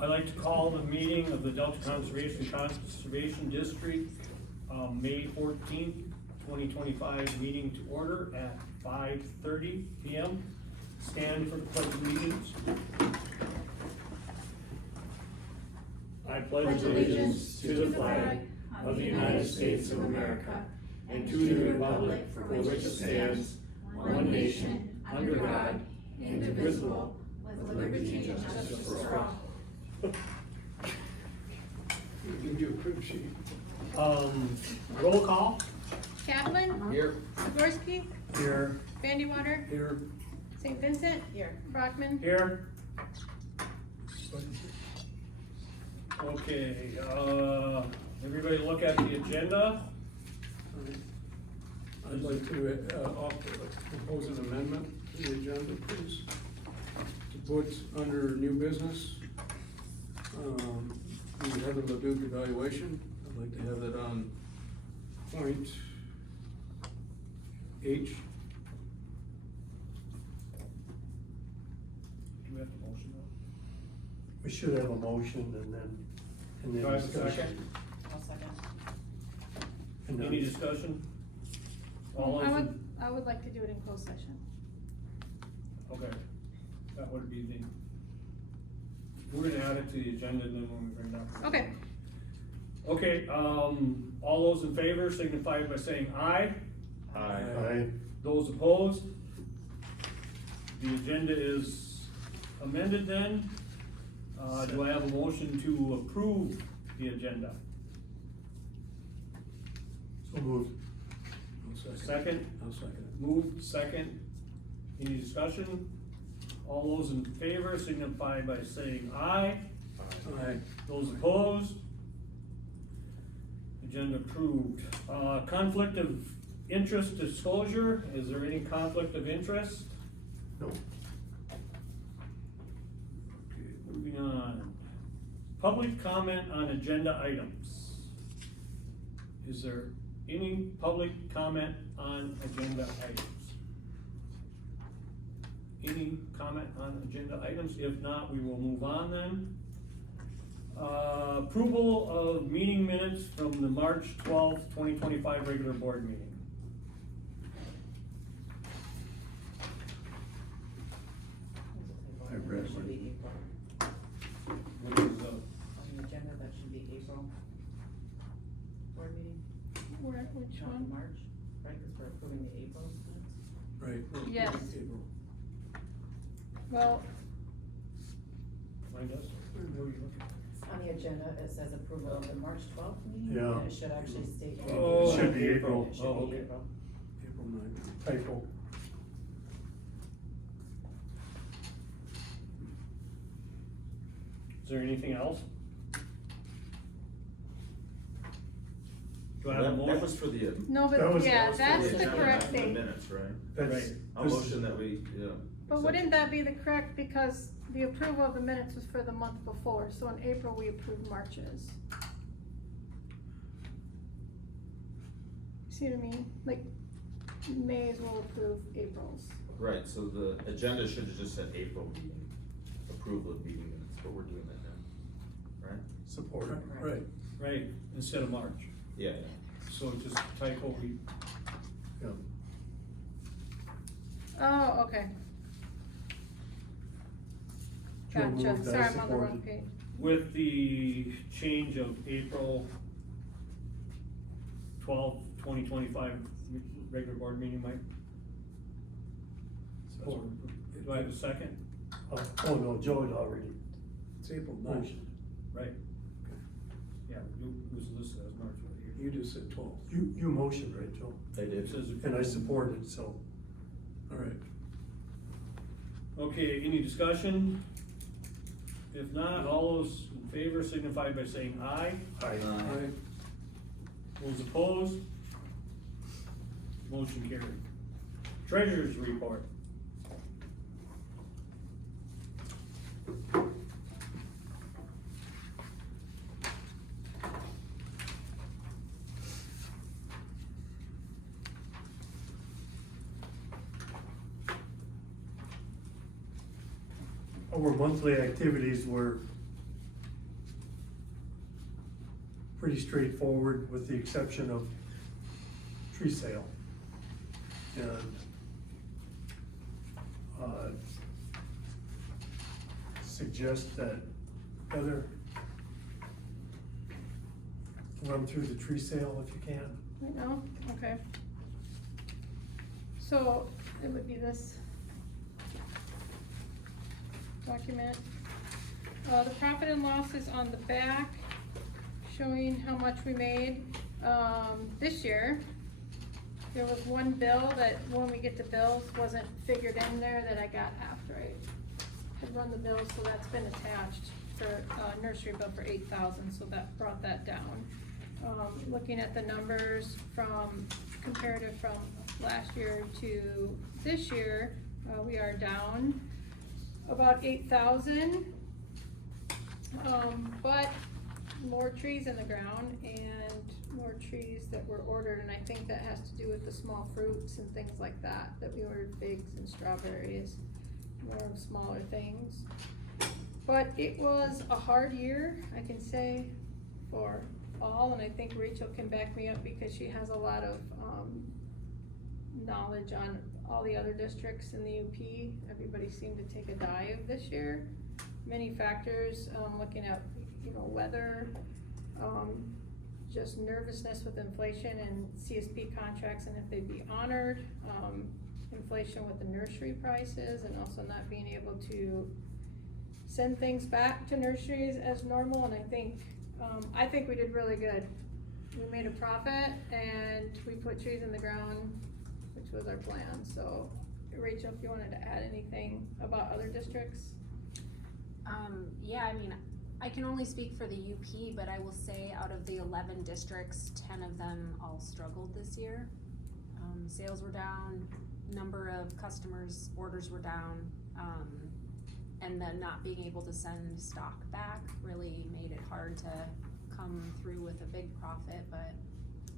I'd like to call the meeting of the Delta Conservation District, May 14th, 2025 meeting to order at 5:30 p.m. Stand for the pledge of allegiance. I pledge allegiance to the flag of the United States of America and to the republic for which it stands, one nation, under God, indivisible, with liberty and justice for all. Give you a crib sheet. Roll call. Kaplan. Here. Sikorsky. Here. Vandewater. Here. St. Vincent. Here. Brockman. Here. Okay, everybody look at the agenda. I'd like to propose an amendment to the agenda, please. To put under new business, the Heather LeDuc evaluation. I'd like to have that on point H. Do we have a motion now? We should have a motion and Do I then have a discussion. second? I'll second. And then- Any discussion? All I those would, in- I would like to do it in closed session. Okay, that would be the, we're gonna add it to the agenda and then when we bring it up. Okay. Okay, all those in favor signify by saying aye. Aye. Those opposed? The agenda is amended then. Do I have a motion to approve the agenda? So moved. I'll Second? I'll second it. Moved, second. Any discussion? All those in favor signify by saying aye. Aye. Those opposed? Agenda approved. Conflict of interest disclosure, is there any conflict of interest? No. Okay, moving on. Public comment on agenda items. Is there any public comment on agenda items? Any comment on agenda items? If not, we will move on then. Approval of meeting minutes from the March 12th, 2025 regular board meeting. I read Should one. be April. What is, On the agenda, that should be April. Board meeting, Where, which not one? March, right, because we're approving the April minutes. Right. Yes. April. Well, find us? Where are you looking? On the agenda, it says approval of the March 12th meeting. Yeah. And it should actually state. Oh, Should be April. It should Oh, be okay. April. April 9th. Typo. Is there anything else? Do I have a That motion? was for the. no, That but was- yeah, that was that's for the agenda, correct not the thing. Minutes, right? That's. Right. I'll motion that we, yeah. But wouldn't that be the correct, because the approval of the minutes was for the month before, so in April we approved March's. See what I mean? Like, May's will approve April's. Right, so the agenda should have just said April meeting, approval of meeting minutes, but we're doing that now, right? Support. Right. Right, instead of March. Yeah, So just typo, we, Yeah. Oh, okay. Joe Gotcha, moved, I sorry, I'm on the wrong supported. page. with the change of April 12th, 2025 regular board meeting, Mike? Support. Do I have a second? Oh, no, Joe had already It's April 9th. motioned. Right. Yeah, it was listed as March right here. You just said 12. You motioned, right, Joe? I It did. says. And I supported, so. All right. Okay, any discussion? If not, all those in favor signify by saying aye. Aye. Aye. Those opposed? Motion carried. Treasurer's report. Our monthly activities were pretty straightforward with the exception of tree sale. And, suggest that Heather run through the tree sale if you can. Right now, okay. So, it would be this document. The profit and loss is on the back, showing how much we made, this year. There was one bill that, when we get the bills, wasn't figured in there that I got after I had run the bills, so that's been attached for, nursery bill for 8,000, so that brought that down. Looking at the numbers from, comparative from last year to this year, we are down about 8,000. But more trees in the ground and more trees that were ordered, and I think that has to do with the small fruits and things like that, that we ordered figs and strawberries, more of smaller things. But it was a hard year, I can say, for all, and I think Rachel can back me up because she has a lot of, knowledge on all the other districts in the UP. Everybody seemed to take a dive this year. Many factors, looking at, weather, just nervousness with inflation and CSP contracts and if they'd be honored, inflation with the nursery prices and also not being able to send things back to nurseries as normal, and I think we did really good. We made a profit and we put trees in the ground, which was our plan. So Rachel, if you wanted to add anything about other districts? Yeah, I mean, I can only speak for the UP, but I will say out of the 11 districts, 10 of them all struggled this year. Sales were down, number of customers' orders were down, and then not being able to send stock back really made it hard to come through with a big profit. But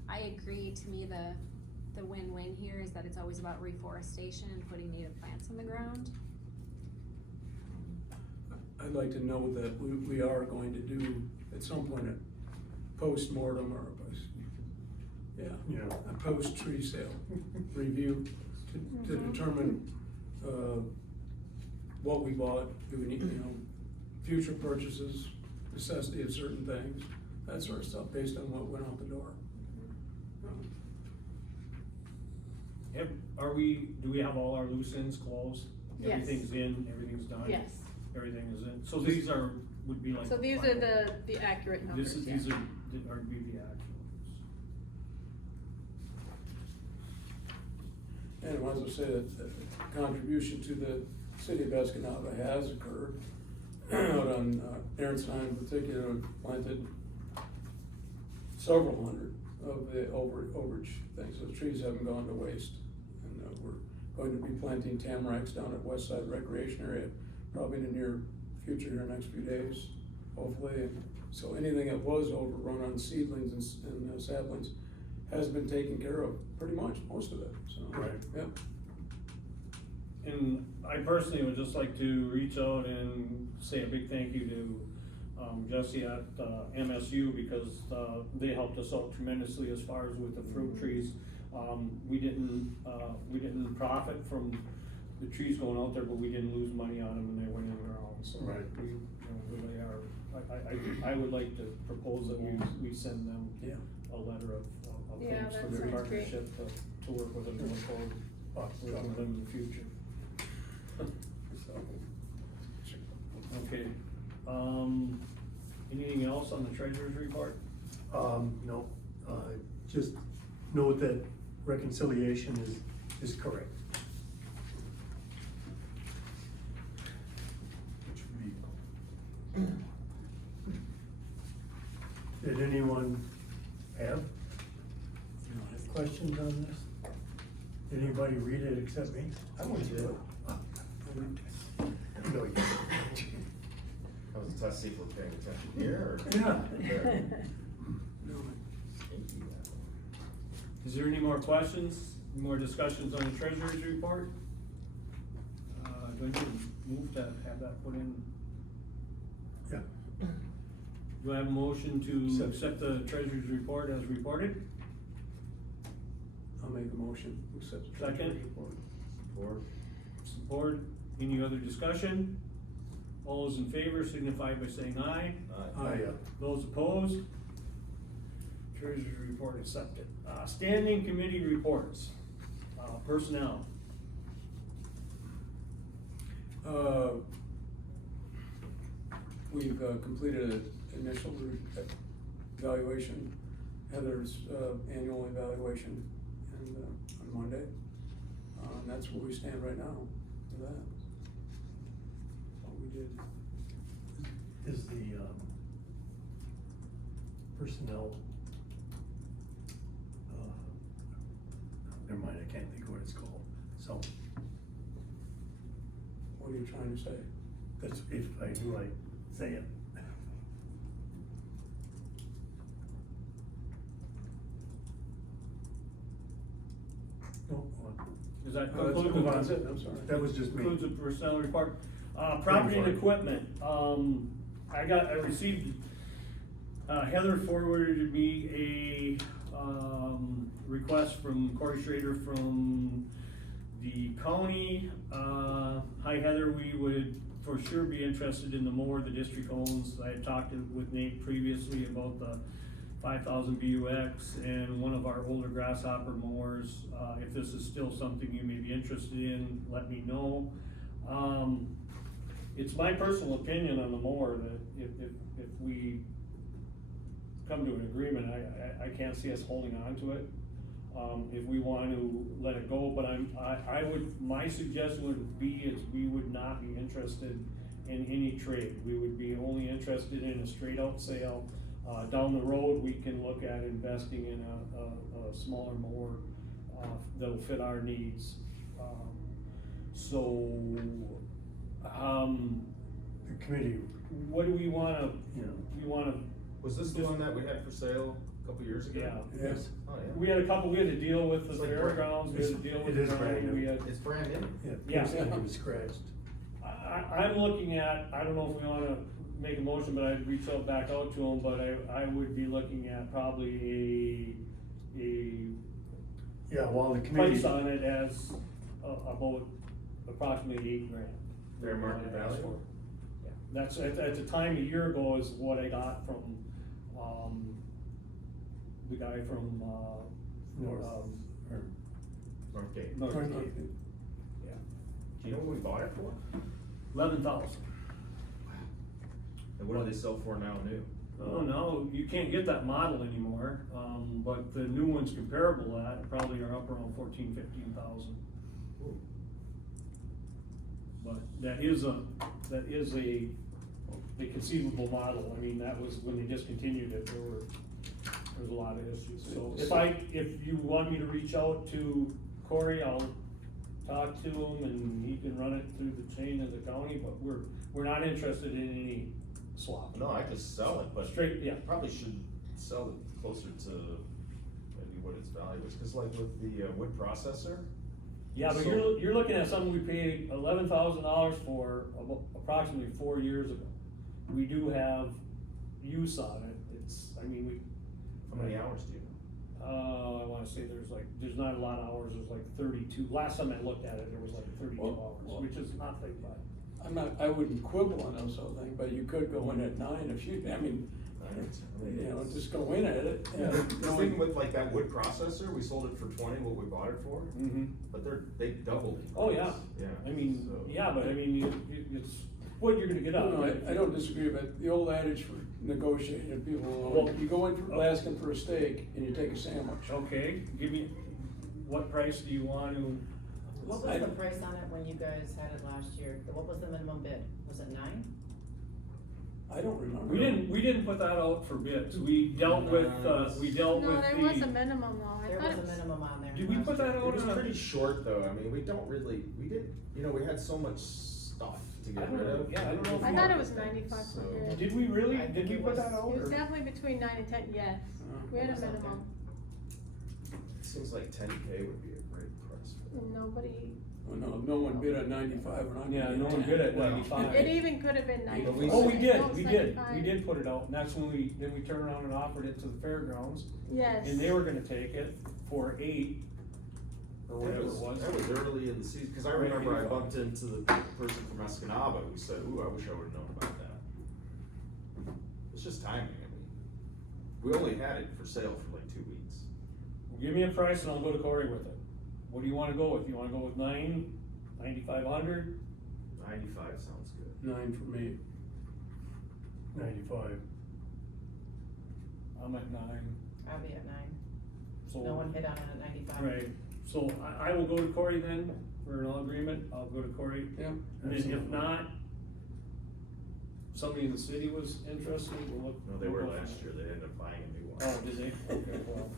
I agree, to me the win-win here is that it's always about reforestation and putting native plants in the ground. I'd like to know that we are going to do at some point a post-mortem or a post-tree sale review to determine, what we bought, do we need, future purchases, necessity of certain things, that sort of stuff, based on what went out the door. Do we have all our loose ends closed? Yes. Everything's in, everything's done? Yes. Everything is in, so these would be like. So these are the accurate numbers, yeah. These are be the actuals. And I might as well say that the contribution to the city of Escanaba has occurred. Out on Ernst and I in particular planted several hundred of the overage things, so the trees haven't gone to waste. And we're going to be planting tamaracks down at West Side Recreation Area, probably in the near future here, next few days, hopefully. And so anything that was overrun on seedlings and saplings has been taken care of, pretty much, most of it, so. Right. Yep. And I personally would just like to reach out and say a big thank you to Jesse at MSU, because they helped us out tremendously as far as with the fruit trees. We didn't profit from the trees going out there, but we didn't lose money on them and they went in the ground, so. Right. We really are, I would like to propose that we send them Yeah. a letter of Yeah, thanks for that their sounds great. partnership to work with them going forward, working with them in the future. Okay, anything else on the treasurer's report? No, just note that reconciliation is correct. Did anyone have questions on this? Did anybody read it except me? I went to it. No, you didn't. That was a test, see if we're paying attention here, or? Yeah. There. No. Is there any more questions, more discussions on the treasurer's report? Do I need to move to have that put in? Yeah. Do I have a motion to Accept. accept the treasurer's report as reported? I'll make a motion, to accept the Second. treasurer's report. Or, Support. Any other discussion? All those in favor signify by saying aye. Aye. Those opposed? Treasurer's report accepted. Standing committee reports. Personnel. We've completed an initial evaluation, Heather's annual evaluation, and on Monday. And that's where we stand right now for that. What we did. Is the, personnel, never mind, I can't think of what it's called, so, What are you trying to say? that's, if I knew I'd say it. No, Does that Oh, that's- conclude that's the, it, I'm sorry. that was just me. concludes the personnel report? Property and for it. equipment, I received, Heather forwarded me a, request from Corey Schrader from the county. Hi Heather, we would for sure be interested in the mower the district owns. I had talked with Nate previously about the 5,000 BUX and one of our older grasshopper mowers. If this is still something you may be interested in, let me know. It's my personal opinion on the mower that if we come to an agreement, I can't see us holding on to it. If we want to let it go, but my suggestion would be is we would not be interested in any trade. We would be only interested in a straight out sale. Down the road, we can look at investing in a smaller mower, that'll fit our needs. The committee, What do we wanna, you know, we wanna, was this the one that we had for sale a couple years ago? yeah. Yes. Oh, yeah. We had to deal with the It's like fairgrounds, we had to deal with it is the brand county, new. we had. It's brand new. yeah, Yeah. it was scratched. I'm looking at, I don't know if we wanna make a motion, but I'd reach out back out to them, but I would be looking at probably a Yeah, while the committee. price on it as about approximately $8,000. Fair market value? Yeah, that's, at the time, a year ago is what I got from, the guy from, North, or, Northgate. Northgate. Yeah, Do you know what we bought it for? 11,000. And what do they sell for now new? Oh, no, you can't get that model anymore, but the new ones comparable to that probably are up around 14,000, 15,000. Ooh. But that is a conceivable model. I mean, that was when they discontinued it, there was a lot of issues. So if you want me to reach out to Corey, I'll talk to him and he can run it through the chain of the county, but we're not interested in any swap. No, I just sell it, but Straight, yeah. probably should sell it closer to maybe what its value is, cause like with the wood processor. Yeah, but So- you're looking at something we paid $11,000 for approximately 4 years ago. We do have use on it, How many hours do you? I wanna say there's not a lot of hours, there's like 32, last time I looked at it, there was like 32 Well, hours, which is nothing, but. I wouldn't quibble on those whole thing, but you could go in at 9 if you, just go in at it. The thing with like that wood processor, we sold it for 20, what we bought it for, Mm-hmm. but they doubled it. Oh, yeah. Yeah. I mean, so- yeah, but I mean, it's what you're gonna get out of No, it. I don't disagree, but the old adage for negotiating, people, Well- you go in asking for a steak and you take a sandwich. Okay, give me, what price do you want to? What was the price on it when you guys had it last year? What was the minimum bid? Was it 9? I don't remember. We didn't put that out for bids, we dealt with No, there was a the, minimum though. I There thought was it a minimum on there. Did we last put that year. out? It was pretty short though, I mean, we didn't, we had so much stuff to I get don't rid know, of. yeah, I don't know if I we- thought it was 9,500. did we really, I did think we it put was- that out? It was or- definitely between 9 and 10, yes. We had a Something. minimum. Seems like 10K would be a great price for that. And nobody, Oh, no one bid at 95 when I bid Yeah, at no one 10. bid at Wow. 95. It even could have been But 95. we Oh, we said- did, No, it's we 95. did put it out, and that's when then we turned around and offered it to the fairgrounds, Yes. and they were gonna take it for 8, or whatever it was. That was early in the season, cause I Right, remember I 85. bumped into the person from Escanaba who said, ooh, I wish I would've known about that. It's just timing, I mean, we only had it for sale for like 2 weeks. Give me a price and I'll go to Cory with it. What do you wanna go with? You wanna go with 9,500? 95 sounds good. 9 for me. 95. I'm at 9, I'll be at 9. so. No one hit on it at 95. Right, so I will go to Cory then, we're in all agreement, I'll go to Cory. Yeah. And then if Absolutely. not, somebody in the city was interested, we'll look. No, they were last year, they ended up buying a new one. Oh, did they? Okay, well.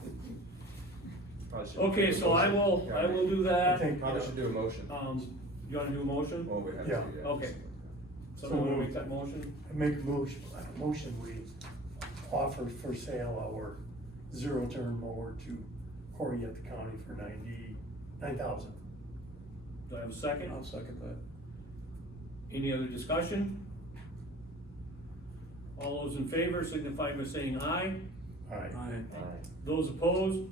Probably should Okay, do a so I motion. will do I that. think, Probably should do a motion. You wanna do a motion? Well, we have to, Yeah. yeah. Okay. Someone wanna make that motion? I make a motion, we offer for sale our zero-turn mower to Cory at the county for 99,000. Do I have a second? I'll second that. Any other discussion? All those in favor signify by saying aye. Alright, Aye. Alright. Those opposed?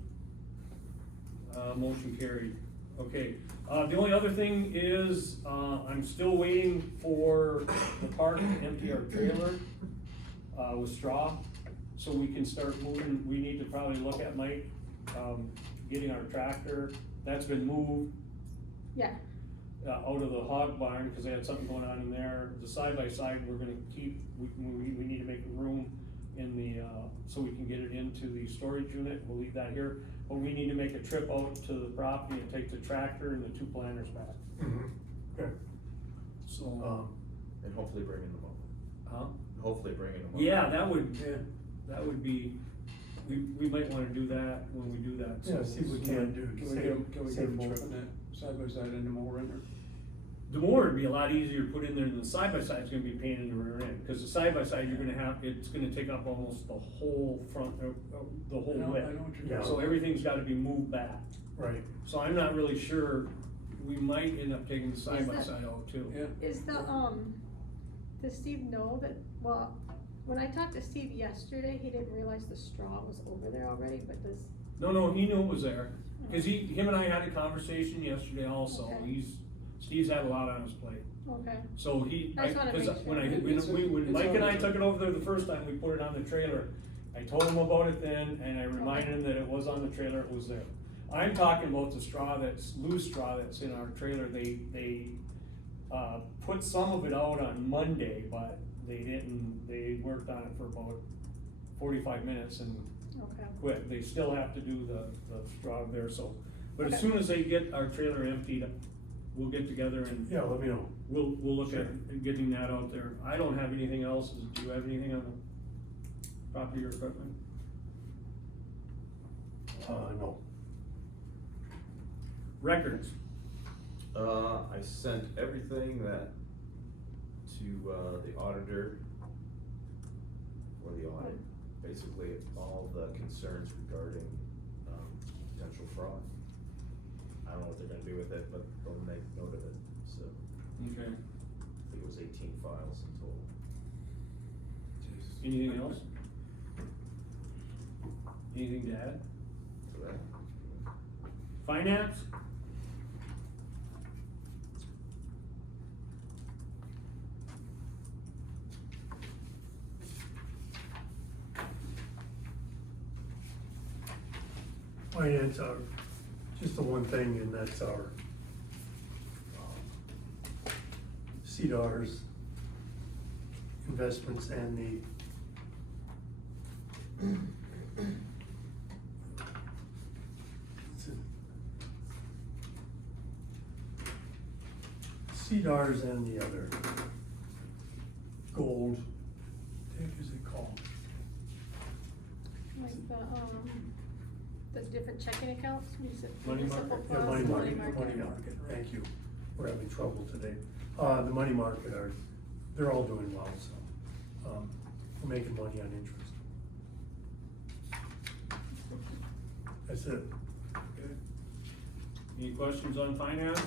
Motion carried. Okay, the only other thing is, I'm still waiting for the park to empty our trailer, with straw, so we can start moving. We need to probably look at Mike, getting our tractor, that's been moved. Yeah. Out of the hog barn, cause they had something going on in there. The side-by-side, we're gonna keep, we need to make room in the, so we can get it into the storage unit, we'll leave that here. But we need to make a trip out to the property and take the tractor and the 2 planters back, good. so, And hopefully bring in the mower. huh? Hopefully bring in the mower. Yeah, that would be, we might wanna do that when we do that. Yeah, see if we can do. Can we get both in that side by side and the mower in there? The mower would be a lot easier to put in there than the side-by-side's gonna be a pain in the rear end, cause the side-by-side, you're gonna have, it's gonna take up almost the whole front, the whole I know width. what you're Yeah. doing. So everything's gotta be moved back. Right, So I'm not really sure, we might end up taking the side-by-side out too. Yeah. Is the, does Steve know that, well, when I talked to Steve yesterday, he didn't realize the straw was over there already, but does, No, he knew it was there, cause him and I had a conversation yesterday also, Okay. Steve's had a lot on his plate. okay, So I just wanna make sure. when It's Mike and I always- took it over there the first time, we put it on the trailer. I told him about it then, and I reminded him that it was on the trailer, it was there. I'm talking about the straw loose straw that's in our trailer, they put some of it out on Monday, but they worked on it for about 45 minutes and okay. quit. They still have to do the straw there, so. But as Okay. soon as they get our trailer emptied, we'll get together and yeah, let me know. we'll look at getting that out there. I don't have anything else. Do you have anything on the property or equipment? No. Records. I sent everything to the auditor for the audit, basically all the concerns regarding, potential fraud. I don't know what they're gonna do with it, but they'll make note of it, so Okay. I think it was 18 files in total. Anything else? Anything to add? So that, Finance? Finance, just the one thing, and that's our CDR's investments and the CDR's and the other gold, what is it called? Like the different checking accounts, Money municipal market? Yeah, funds, money market, money money market, thank you. We're having trouble today. The money market they're all doing well, so, we're making money on interest. That's it. Okay. Any questions on finance?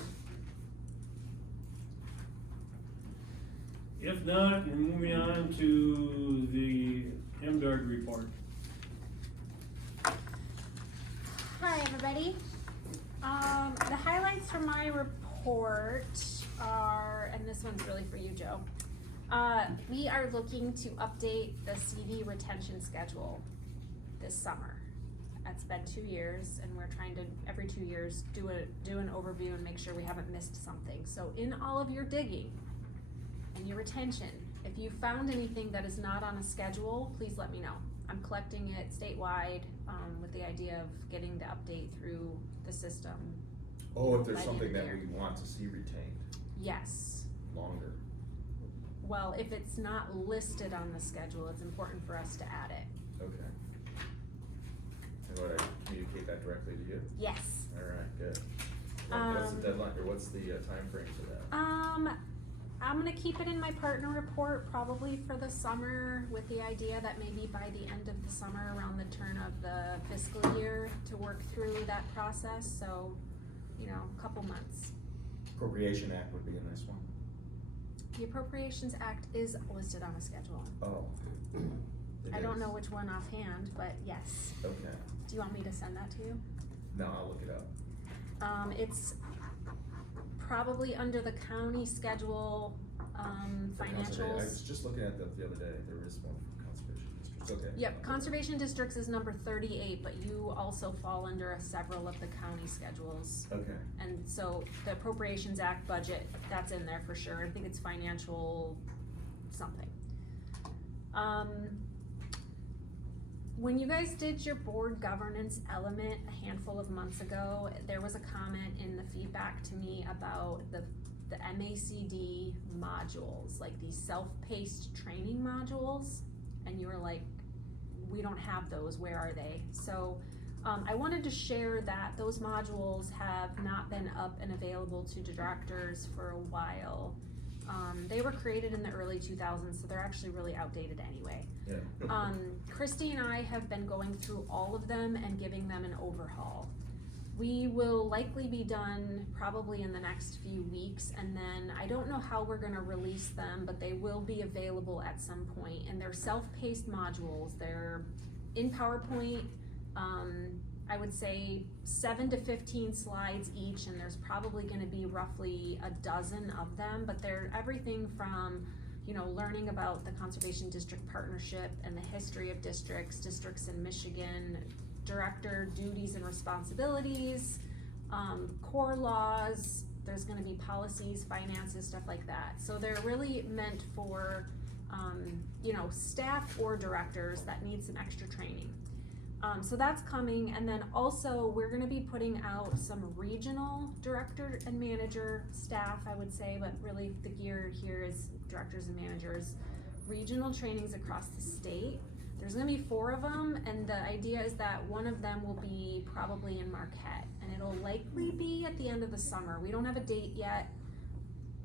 If not, we're moving on to the MDARD report. Hi, everybody. The highlights from my report are, and this one's really for you, Joe. We are looking to update the CV retention schedule this summer. It's been 2 years, and we're trying to, every 2 years, do an overview and make sure we haven't missed something. So in all of your digging and your retention, if you found anything that is not on a schedule, please let me know. I'm collecting it statewide, with the idea of getting the update through the system. Oh, if there's by the something end of that the year. we want to see retained Yes. longer. Well, if it's not listed on the schedule, it's important for us to add it. Okay. And would I communicate that directly to you? Yes. Alright, good. What's the deadline, or what's the timeframe for that? I'm gonna keep it in my partner report probably for the summer with the idea that maybe by the end of the summer, around the turn of the fiscal year, to work through that process, so, you know, a couple months. Appropriation Act would be a nice one. The Appropriations Act is listed on a schedule. Oh. I don't know which one offhand, but yes. Okay. Do you want me to send that to you? No, I'll look it up. It's probably under the county schedule, For conserva- I was financials. just looking at that the other day, there is one for conservation districts, okay. Yep, conservation districts is number 38, but you also fall under several of the county schedules. Okay, And so the Appropriations Act budget, that's in there for sure. I think it's financial something. When you guys did your board governance element a handful of months ago, there was a comment in the feedback to me about the MACD modules, like these self-paced training modules. And you were like, we don't have those, where are they? So I wanted to share that those modules have not been up and available to directors for a while. They were created in the early 2000s, so they're actually really outdated anyway. yeah. Christy and I have been going through all of them and giving them an overhaul. We will likely be done probably in the next few weeks, and then I don't know how we're gonna release them, but they will be available at some point, and they're self-paced modules. They're in PowerPoint, I would say 7 to 15 slides each, and there's probably gonna be roughly a dozen of them, but they're everything from, you know, learning about the Conservation District Partnership and the history of districts in Michigan, director duties and responsibilities, core laws, there's gonna be policies, finances, stuff like that. So they're really meant for, you know, staff or directors that need some extra training. So that's coming, and then also we're gonna be putting out some regional director and manager staff, I would say, but really the gear here is directors and managers, regional trainings across the state. There's gonna be 4 of them, and the idea is that one of them will be probably in Marquette, and it'll likely be at the end of the summer. We don't have a date yet,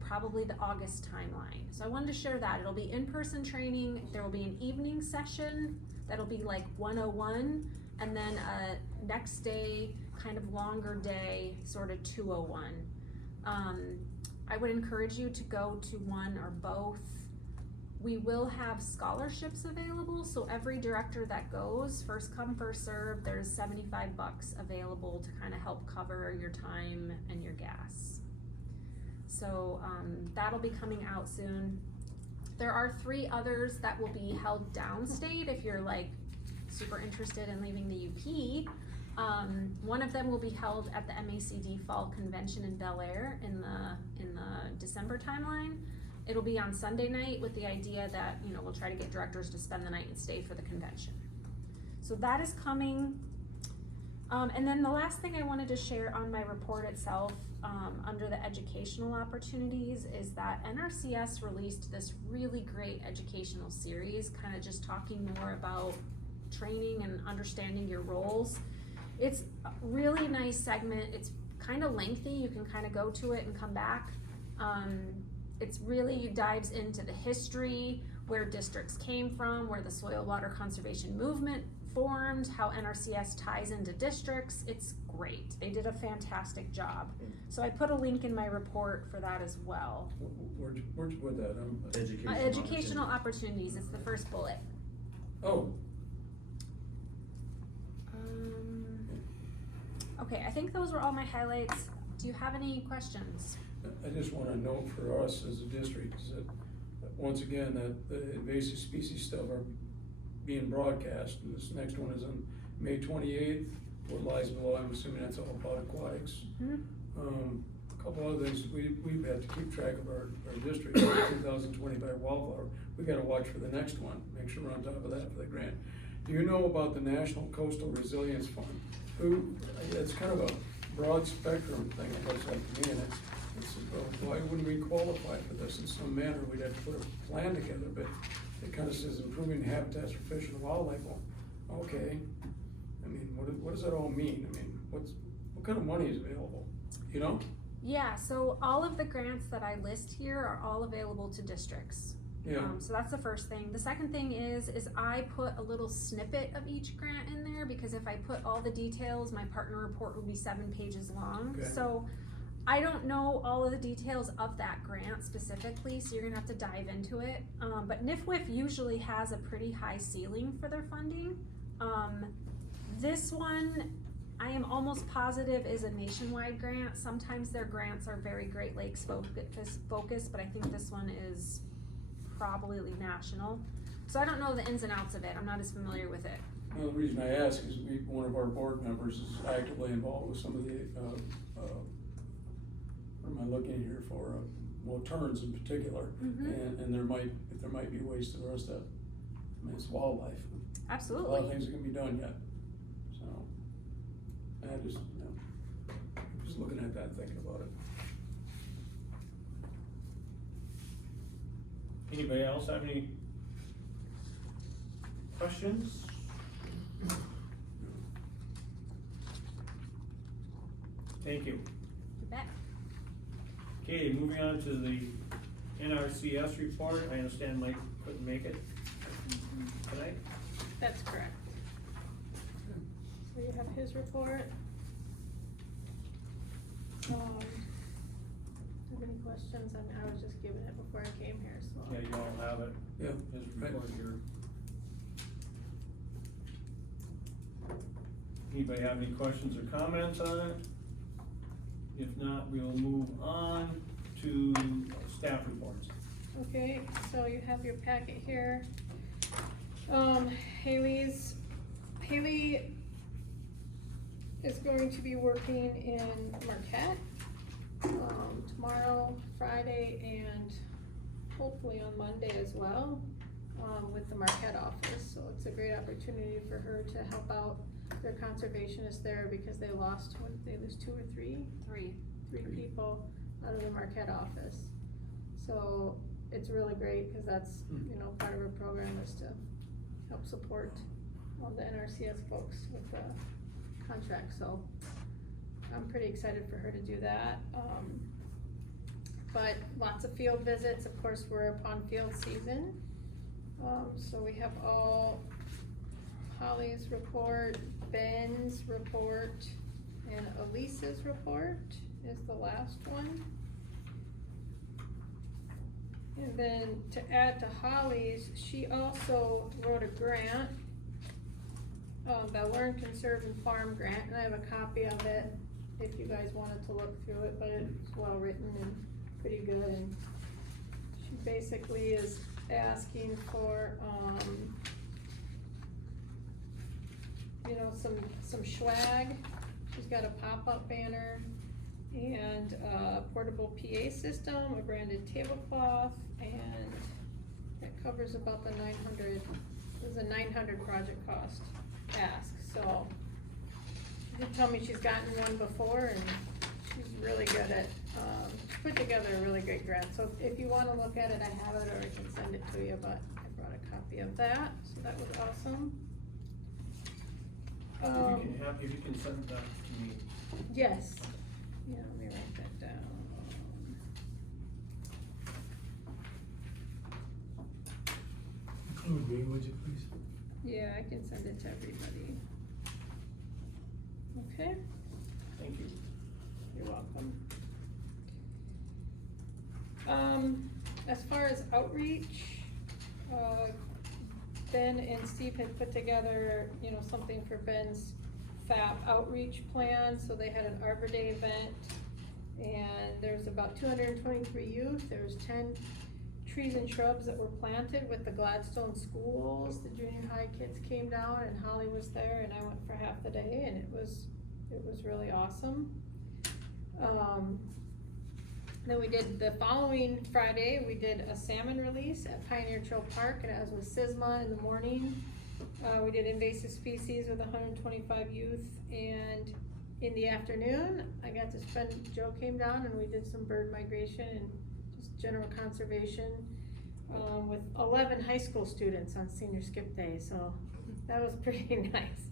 probably the August timeline. So I wanted to share that. It'll be in-person training, there will be an evening session that'll be like 101, and then a next day, kind of longer day, sort of 201. I would encourage you to go to one or both. We will have scholarships available, so every director that goes, first come, first serve, there's $75 available to kind of help cover your time and your gas. So that'll be coming out soon. There are 3 others that will be held downstate if you're like super interested in leaving the UP. One of them will be held at the MACD Fall Convention in Bel Air in the December timeline. It'll be on Sunday night with the idea that, you know, we'll try to get directors to spend the night and stay for the convention. So that is coming. And then the last thing I wanted to share on my report itself, under the educational opportunities, is that NRCS released this really great educational series, kind of just talking more about training and understanding your roles. It's a really nice segment. It's kind of lengthy. You can kind of go to it and come back. It's really dives into the history, where districts came from, where the soil water conservation movement formed, how NRCS ties into districts. It's great. They did a fantastic job. So I put a link in my report for that as well. Where'd you put that? Educational opportunities, it's the first bullet. Oh, Okay, I think those were all my highlights. Do you have any questions? I just wanna note for us as a district is that, once again, that the invasive species stuff are being broadcast. And this next one is on May 28th, what lies below, I'm assuming that's all about aquatics. A couple other things, we've had to keep track of our district, 2025 wildflower. We gotta watch for the next one, make sure we're on top of that for the grant. Do you know about the National Coastal Resilience Fund? It's kind of a broad spectrum thing, it looks like to me, and it's, why wouldn't we qualify for this in some manner? We'd have to put a plan together, but it kind of says improving habitats for fish and wildlife. Well, okay, I mean, what does that all mean? I mean, what kind of money is available, you know? Yeah, so all of the grants that I list here are all available to districts. Yeah. So that's the first thing. The second thing is I put a little snippet of each grant in there, because if I put all the details, my partner report would be 7 pages long. Okay. So I don't know all of the details of that grant specifically, so you're gonna have to dive into it. But NIFWIF usually has a pretty high ceiling for their funding. This one, I am almost positive is a nationwide grant. Sometimes their grants are very Great Lakes focused, but I think this one is probably national. So I don't know the ins and outs of it. I'm not as familiar with it. Well, the reason I ask is one of our board members is actively involved with some of the, what am I looking here for? Well, terns in particular, and there might be ways to the rest of, I mean, it's wildlife. Absolutely. A lot of things that can be done yet, so, I just, you know, just looking at that, thinking about it. Anybody else have any questions? Thank you. You bet. Okay, moving on to the NRCS report. I understand Mike couldn't make it tonight. That's correct. So you have his report. Have any questions? I mean, I was just giving it before I came here, so. Yeah, you all have it. Yeah, His right. report here. Anybody have any questions or comments on it? If not, we will move on to staff reports. Okay, so you have your packet here. Haley is going to be working in Marquette, tomorrow, Friday, and hopefully on Monday as well, with the Marquette office. So it's a great opportunity for her to help out their conservationists there, because they lost, what did they lose, 2 or 3? Three. Three people out of the Marquette office. So it's really great, because that's, you know, part of our program is to help support all the NRCS folks with the contract, so I'm pretty excited for her to do that. But lots of field visits, of course, we're upon field season. So we have all Holly's report, Ben's report, and Elise's report is the last one. And then to add to Holly's, she also wrote a grant, the Learn, Conserve, and Farm grant, and I have a copy of it if you guys wanted to look through it, but it's well written and pretty good. And she basically is asking for, you know, some swag. She's got a pop-up banner and a portable PA system, a branded tablecloth, and it covers about the 900, it was a 900 project cost ask, so she did tell me she's gotten one before, and she's really good at, put together a really great grant. So if you wanna look at it, I have it, or I can send it to you, but I brought a copy of that, so that was awesome. If you can send that to me. Yes. Yeah, let me write that down. Include me, would you please? Yeah, I can send it to everybody. Okay, Thank you. you're welcome. As far as outreach, Ben and Steve had put together, you know, something for Ben's FAP outreach plan, so they had an Arbor Day event. And there's about 223 youth, there was 10 trees and shrubs that were planted with the Gladstone schools. The junior high kids came down and Holly was there and I went for half the day and it was really awesome. Then we did, the following Friday, we did a salmon release at Pioneer Trail Park, and I was with SISMA in the morning. We did invasive species with 125 youth, and in the afternoon, I got to spend, Joe came down and we did some bird migration and just general conservation, with 11 high school students on senior skip day, so that was pretty nice.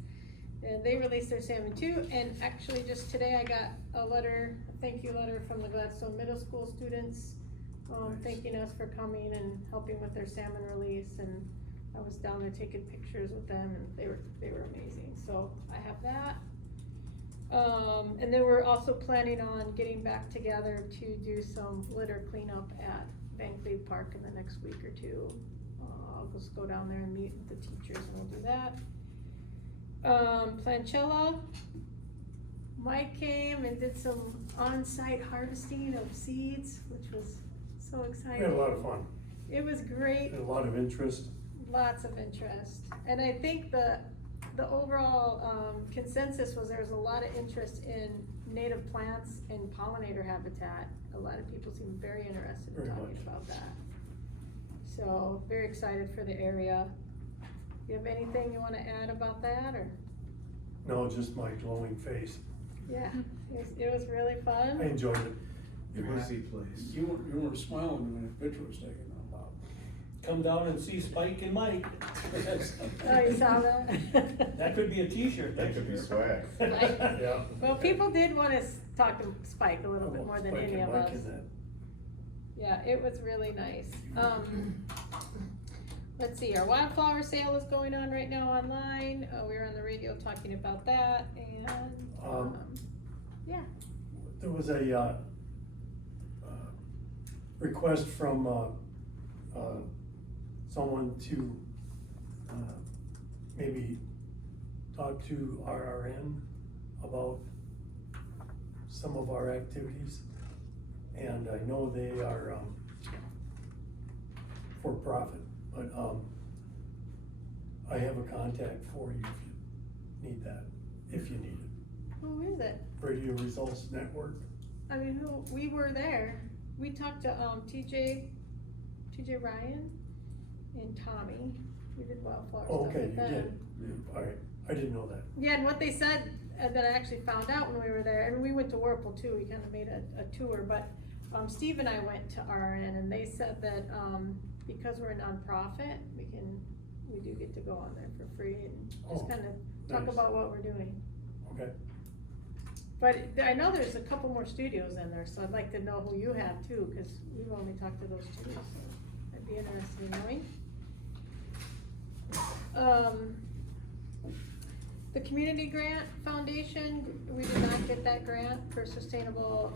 And they released their salmon too, and actually just today I got a letter, a thank you letter from the Gladstone Middle School students, thanking us for coming and helping with their salmon release, and I was down there taking pictures with them, and they were amazing, so I have that. And then we're also planning on getting back together to do some litter cleanup at Van Cleve Park in the next week or two. I'll just go down there and meet with the teachers and we'll do that. Planchella, Mike came and did some on-site harvesting of seeds, which was so We exciting. had a lot of fun, It was great, and a lot of interest. lots of interest. And I think the overall consensus was there was a lot of interest in native plants and pollinator habitat. A lot of people seem very interested in Very talking much. about that. So, very excited for the area. You have anything you wanna add about that, or? No, just my glowing face. Yeah, it was really I fun. enjoyed it. Mercy place. You weren't smiling when a picture was taken, though, Bob. Come down and see Spike and Mike. Oh, you saw that? That could be a t-shirt. That could be swag. Yeah. Well, people did wanna talk to Spike a little bit Oh, more than Spike any and of Mike us. and that. Yeah, it was really nice. Let's see, our wildflower sale is going on right now online. We were on the radio talking about that, and, yeah. There was a, request from, someone to, maybe talk to RRN about some of our activities. And I know they are, for profit, but, I have a contact for you if you need that, if you need it. Who is it? Radio Results Network. I mean, we were there. We talked to, TJ Ryan and Tommy. We did wildflower Oh, stuff okay, with you them. did, all right, I didn't know that. Yeah, and what they said, that I actually found out when we were there, and we went to Whirlpool too, we kinda made a tour, but, Steve and I went to RN, and they said that, because we're a nonprofit, we do get to go on there for free and just Oh, kinda talk nice. about what we're doing. Okay, But I know there's a couple more studios in there, so I'd like to know who you have too, cause we've only talked to those two, so I'd be interested in knowing. The Community Grant Foundation, we did not get that grant for sustainable,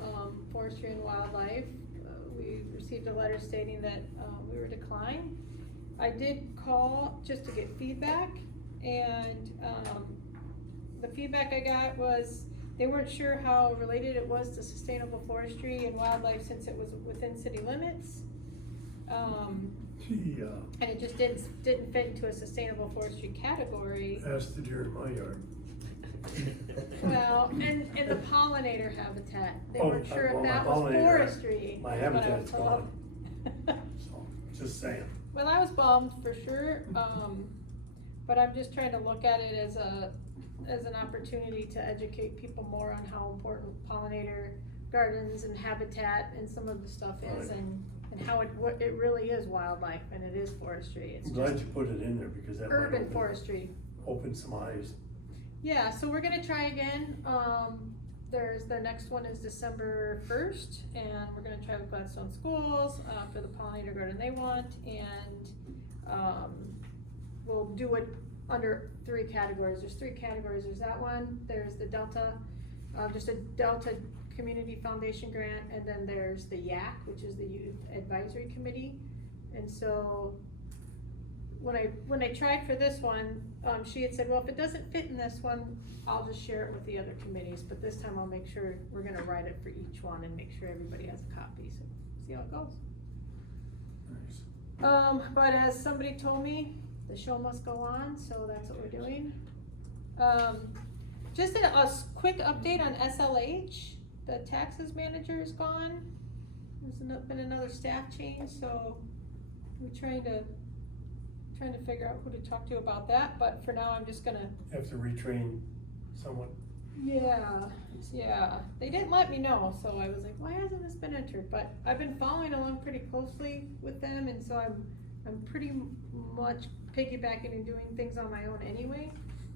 forestry and wildlife. We received a letter stating that, we were declined. I did call just to get feedback, and, the feedback I got was, they weren't sure how related it was to sustainable forestry and wildlife since it was within city limits. she, And it just didn't fit into a sustainable forestry category. asked the deer in my yard. Well, and the pollinator habitat, they Oh, weren't sure well, if my that was pollinator- forestry. my is what I was habitat's told. So, just saying. Well, I was bummed for sure, but I'm just trying to look at it as an opportunity to educate people more on how important pollinator gardens and habitat and some of the stuff is, Right. and how what it really is wildlife and it is forestry. It's I'm glad just you put it in there because that might urban forestry. open some eyes. Yeah, so we're gonna try again. The next one is December 1st, and we're gonna try with Gladstone Schools, for the pollinator garden they want, and, we'll do it under 3 categories. There's 3 categories. There's that one, there's the Delta, just a Delta Community Foundation grant, and then there's the YAC, which is the Youth Advisory Committee. And so, when I tried for this one, she had said, well, if it doesn't fit in this one, I'll just share it with the other committees, but this time I'll make sure, we're gonna write it for each one and make sure everybody has a copy, so see how it goes. Nice. But as somebody told me, the show must go on, so that's what we're doing. Just quick update on SLH, the taxes manager is gone. There's been another staff change, so we're trying to figure out who to talk to about that, but for now, I'm just gonna. Have to retrain someone. Yeah, they didn't let me know, so I was like, why hasn't this been entered? But I've been following along pretty closely with them, and so I'm pretty much piggybacking and doing things on my own anyway.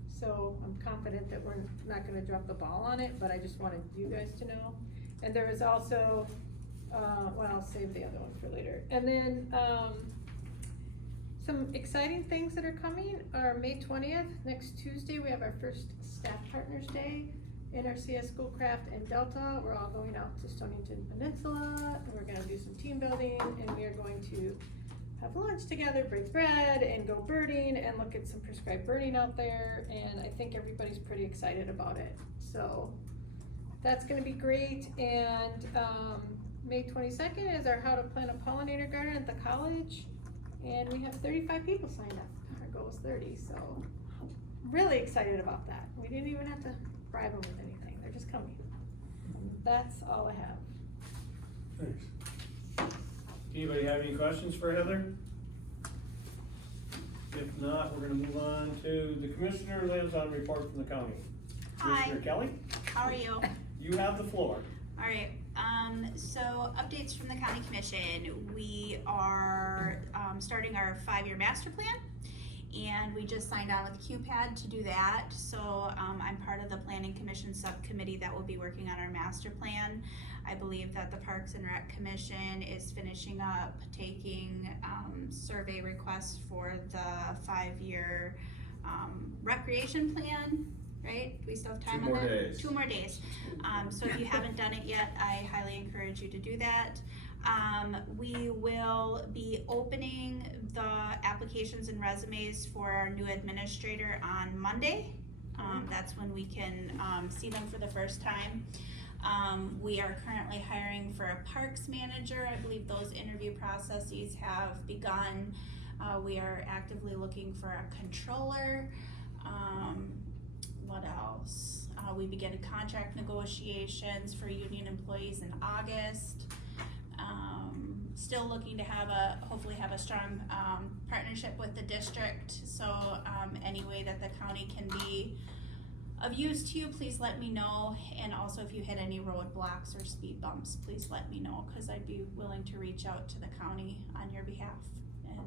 So I'm confident that we're not gonna drop the ball on it, but I just wanted you guys to know. And there was also, well, I'll save the other one for later. And then, some exciting things that are coming are May 20th, next Tuesday, we have our first Staff Partners Day in our CS Schoolcraft and Delta. We're all going out to Stonington Peninsula, and we're gonna do some team building, and we are going to have lunch together, break bread, and go birding, and look at some prescribed birding out there, and I think everybody's pretty excited about it. So, that's gonna be great, and, May 22nd is our How to Plant a Pollinator Garden at the college. And we have 35 people signed up. Our goal is 30, so really excited about that. We didn't even have to bribe them with anything. They're just coming. And that's all I have. Thanks. Anybody have any questions for Heather? If not, we're gonna move on to the Commissioner Liaison Report from the county. Hi. Commissioner Kelly, How are you? you have the floor. Alright, so updates from the county commission. We are, starting our 5-year master plan, and we just signed on with QPAD to do that. So, I'm part of the planning commission subcommittee that will be working on our master plan. I believe that the Parks and Rec Commission is finishing up taking, survey requests for the 5-year, recreation plan. Right? Do we still have time on that? 2 more days. 2 more days. So if you haven't done it yet, I highly encourage you to do that. We will be opening the applications and resumes for our new administrator on Monday. That's when we can see them for the first time. We are currently hiring for a parks manager. I believe those interview processes have begun. We are actively looking for a controller. What else? We began contract negotiations for union employees in August. Still looking to hopefully have a strong partnership with the district. So any way that the county can be of use to you, please let me know. And also if you hit any roadblocks or speed bumps, please let me know, because I'd be willing to reach out to the county on your behalf. And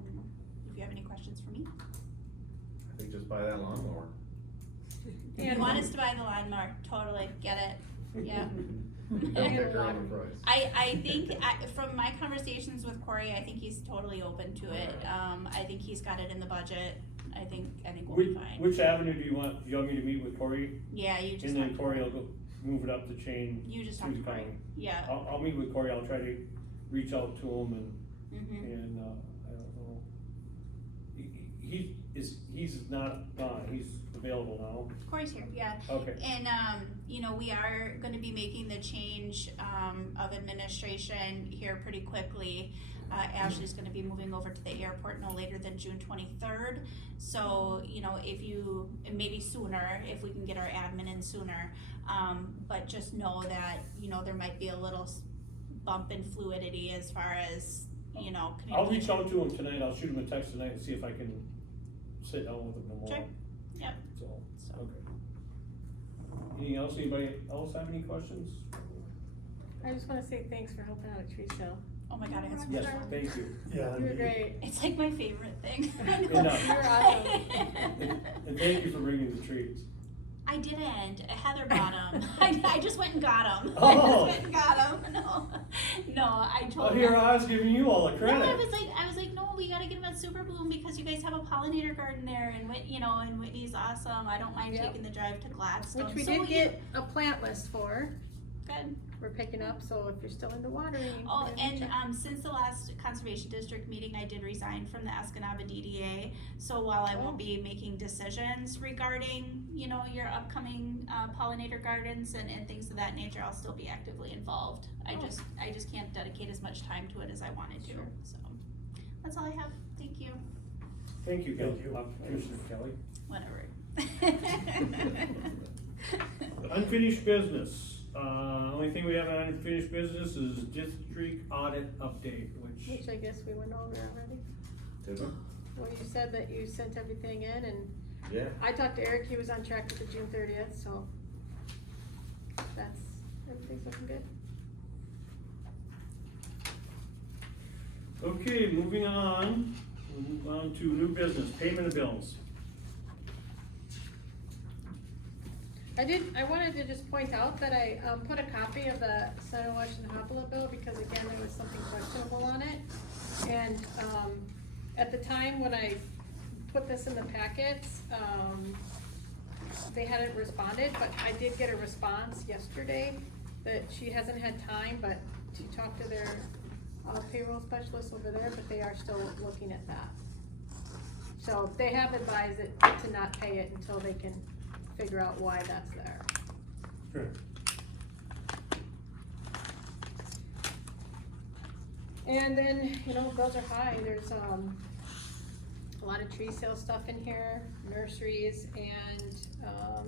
if you have any questions for me. I think just buy that lawnmower. If you want us to buy the lawnmower, totally, get it, yeah. Don't pick her on the price. I think, from my conversations with Corey, I think he's totally open to it. I think he's got it in the budget. I think we'll be fine. Which avenue do you want me to meet with Corey? Yeah, you just And talk then to Corey will go move it up the chain. You just to talk to the Corey, county. yeah. I'll meet with Corey, I'll try to reach out to him and, Mm-hmm. I don't know. He's not gone, he's available now. Corey's here, yeah. Okay. And, we are gonna be making the change, of administration here pretty quickly. Ashley's gonna be moving over to the airport no later than June 23rd. So, and maybe sooner, if we can get our admin in sooner. But just know that, there might be a little bump in fluidity as far as, I'll reach out to him tonight, I'll shoot him a text tonight and see if I can sit down with him tomorrow. Sure. Yep. So, So. okay. Anything else, anybody else have any questions? I just wanna say thanks for helping out at Tree Sale. Oh my God, I had so much Yes, fun. thank you. Yeah. You were great. It's like my favorite thing. Enough. You're awesome. And thank you for bringing the trees. I didn't. Heather got them. I just went and got them. Oh. I just went and got them. No, I told Oh, here them. I was giving you all the No, I credit. was like, no, we gotta get them at Super Bloom because you guys have a pollinator garden there, and and Whitney's awesome. I don't mind Yep. taking the drive to Gladstone. Which we So did get a plant list for, good. we're picking up, so if you're still into watering. Oh, we're gonna and check. since the last conservation district meeting, I did resign from the Escanaba DDA. So while I won't be making decisions regarding, your upcoming pollinator gardens and things of that nature, I'll still be actively involved. I Oh. just can't dedicate as much time to it as I wanted to. Sure. So that's all I have. Thank you. Thank you, Thank you. Commissioner Kelly. Whatever. Unfinished business, only thing we have on unfinished business is district audit update, Which I guess we went over already. Did we? Well, you said that you sent everything in, and Yeah. I talked to Eric, he was on track with the June 30th, so everything's looking good. Okay, moving on, we'll move on to new business, payment of bills. I wanted to just point out that I, put a copy of the Center Washington Hopla bill, because again, there was something questionable on it. And, at the time when I put this in the packets, they hadn't responded, but I did get a response yesterday that she hasn't had time, but to talk to their payroll specialist over there, but they are still looking at that. So they have advised it to not pay it until they can figure out why that's there. Good. And then, bills are high, there's, a lot of tree sale stuff in here, nurseries, and,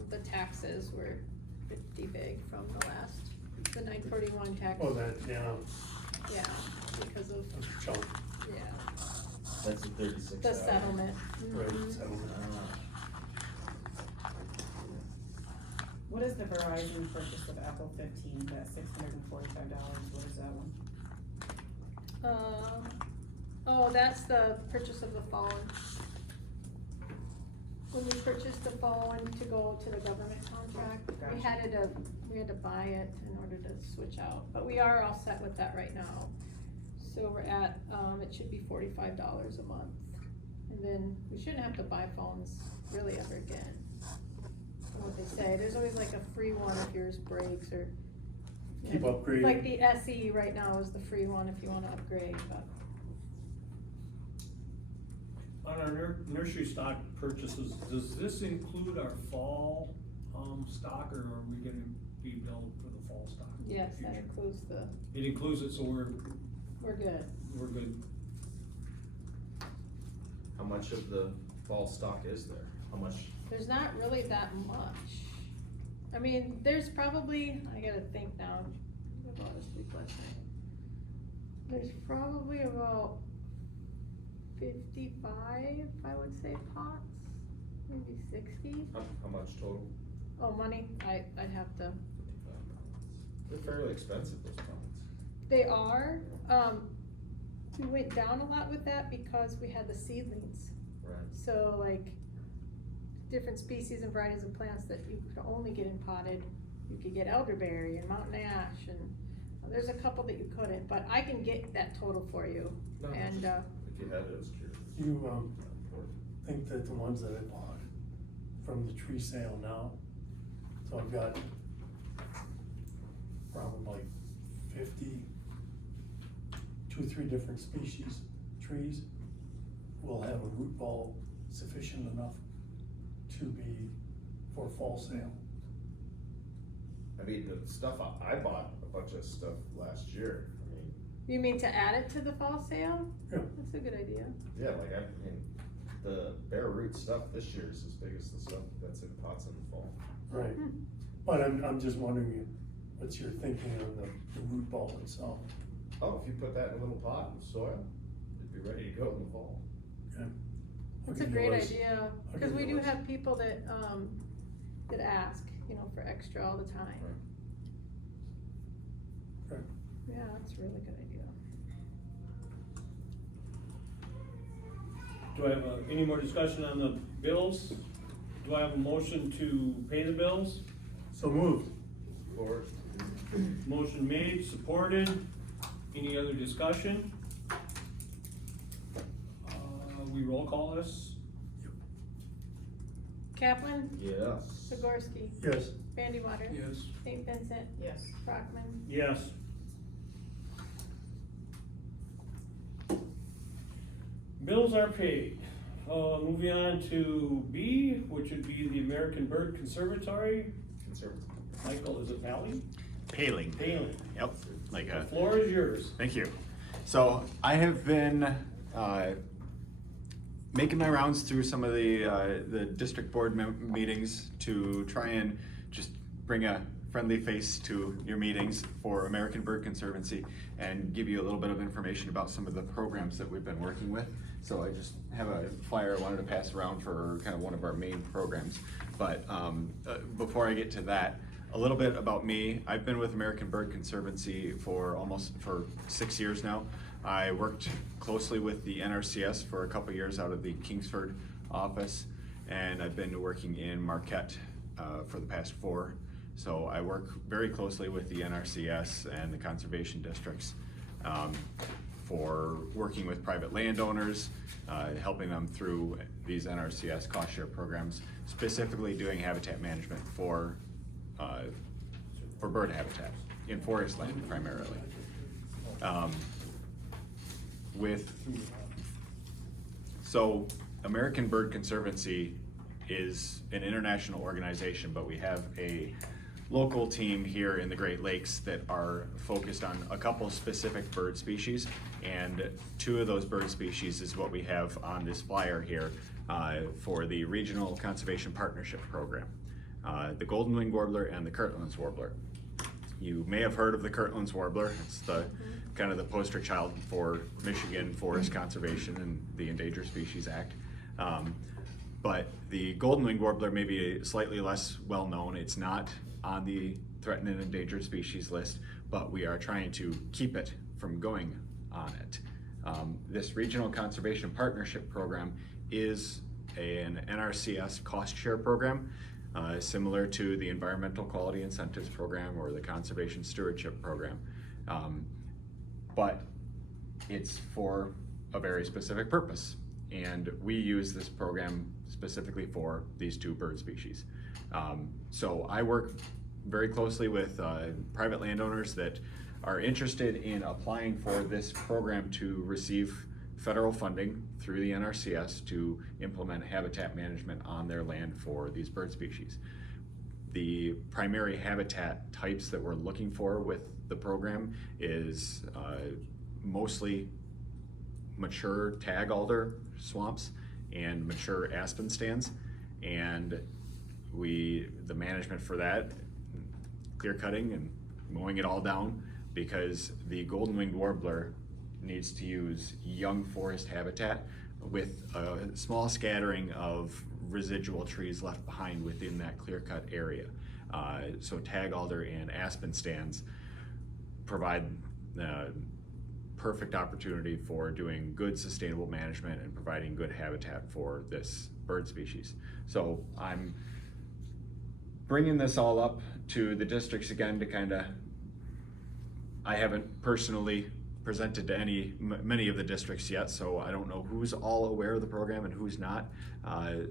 the taxes were pretty big from the 941 tax. Oh, that, yeah, Yeah, because of, that's a chunk, yeah, That's the 36. the settlement. right, Mhm. settlement. What is the Verizon purchase of Apple 15, that $645, what is that one? Oh, that's the purchase of the phone. When we purchased the phone to go to the government contract, we had to buy it in order to switch out, but we are all set with that right now. So we're at, it should be $45 a month, and then we shouldn't have to buy phones really ever again. From what they say, there's always like a free one if yours breaks, or. Keep upgrading. Like the SE right now is the free one if you wanna upgrade, but. On our nursery stock purchases, does this include our fall, stock, or are we gonna be billed for the fall stock? in the Yes, that future? includes It includes it, so we're good. good. How much of the fall stock is there? How much? There's not really that much. I mean, there's probably, I gotta think now, I bought this week last night. There's probably about 55, I would say, pots, maybe 60. How much total? Oh, money, I'd have to, 55 pounds. They're fairly expensive, those pounds. they are, we went down a lot with that because we had the seedlings. Right. So like, different species and varieties of plants that you could only get in potted. You could get elderberry and mountain ash, and there's a couple that you couldn't, but I can get that total for you. No, And, if you had it, I was curious. You, think that the ones that I bought from the tree sale now, so I've got probably like 50, 2 or 3 different species trees will have a root ball sufficient enough to be for fall sale. I mean, the stuff, I bought a bunch of stuff last year, I mean, you mean to add it to the fall sale? Yeah. That's a good idea. yeah, like, I mean, the bare root stuff this year is as big as the stuff that's in pots in the fall. Right. But I'm just wondering, what's your thinking on the root ball itself? Oh, if you put that in a little pot with soil, it'd be ready to go in the fall. Okay. That's I'll a give you great list. idea, I'll cause give we you a do list. have people that, that ask, for extra all the time. Right. Okay. Yeah, that's a really good idea. Do I have any more discussion on the bills? Do I have a motion to pay the bills? So moved. Forward. Motion made, supported. Any other discussion? We roll call this? Kaplan, Yes. Jaworski, Yes. Bandy Water, Yes. St. Vincent, Yes. Brockman. Yes. Bills are paid. Moving on to B, which would be the American Bird Conservatory. Conservative. Michael, is it Pally? Paling. Paling. Yep, like The a, floor is yours. thank you. So I have been making my rounds through some of the district board meetings to try and just bring a friendly face to your meetings for American Bird Conservancy and give you a little bit of information about some of the programs that we've been working with. So I just have a flyer I wanted to pass around for kind of one of our main programs. But before I get to that, a little bit about me. I've been with American Bird Conservancy for 6 years now. I worked closely with the NRCS for a couple years out of the Kingsford office, and I've been working in Marquette for the past 4. So I work very closely with the NRCS and the conservation districts for working with private landowners, helping them through these NRCS cost share programs, specifically doing habitat management for bird habitat in forest land primarily. So American Bird Conservancy is an international organization, but we have a local team here in the Great Lakes that are focused on a couple specific bird species, and 2 of those bird species is what we have on this flyer here for the Regional Conservation Partnership Program. The golden-winged warbler and the Kirtland's warbler. You may have heard of the Kirtland's warbler. It's the kind of the poster child for Michigan forest conservation and the Endangered Species Act. But the golden-winged warbler may be slightly less well-known. It's not on the threatened and endangered species list, but we are trying to keep it from going on it. This Regional Conservation Partnership Program is an NRCS cost share program, similar to the Environmental Quality Incentives Program or the Conservation Stewardship Program. But it's for a very specific purpose. And we use this program specifically for these 2 bird species. So I work very closely with private landowners that are interested in applying for this program to receive federal funding through the NRCS to implement habitat management on their land for these bird species. The primary habitat types that we're looking for with the program is mostly mature tag alder swamps and mature aspen stands, and the management for that, clear cutting and mowing it all down, because the golden-winged warbler needs to use young forest habitat with a small scattering of residual trees left behind within that clear-cut area. So tag alder and aspen stands provide perfect opportunity for doing good sustainable management and providing good habitat for this bird species. So I'm bringing this all up to the districts again to I haven't personally presented to many of the districts yet, so I don't know who's all aware of the program and who's not.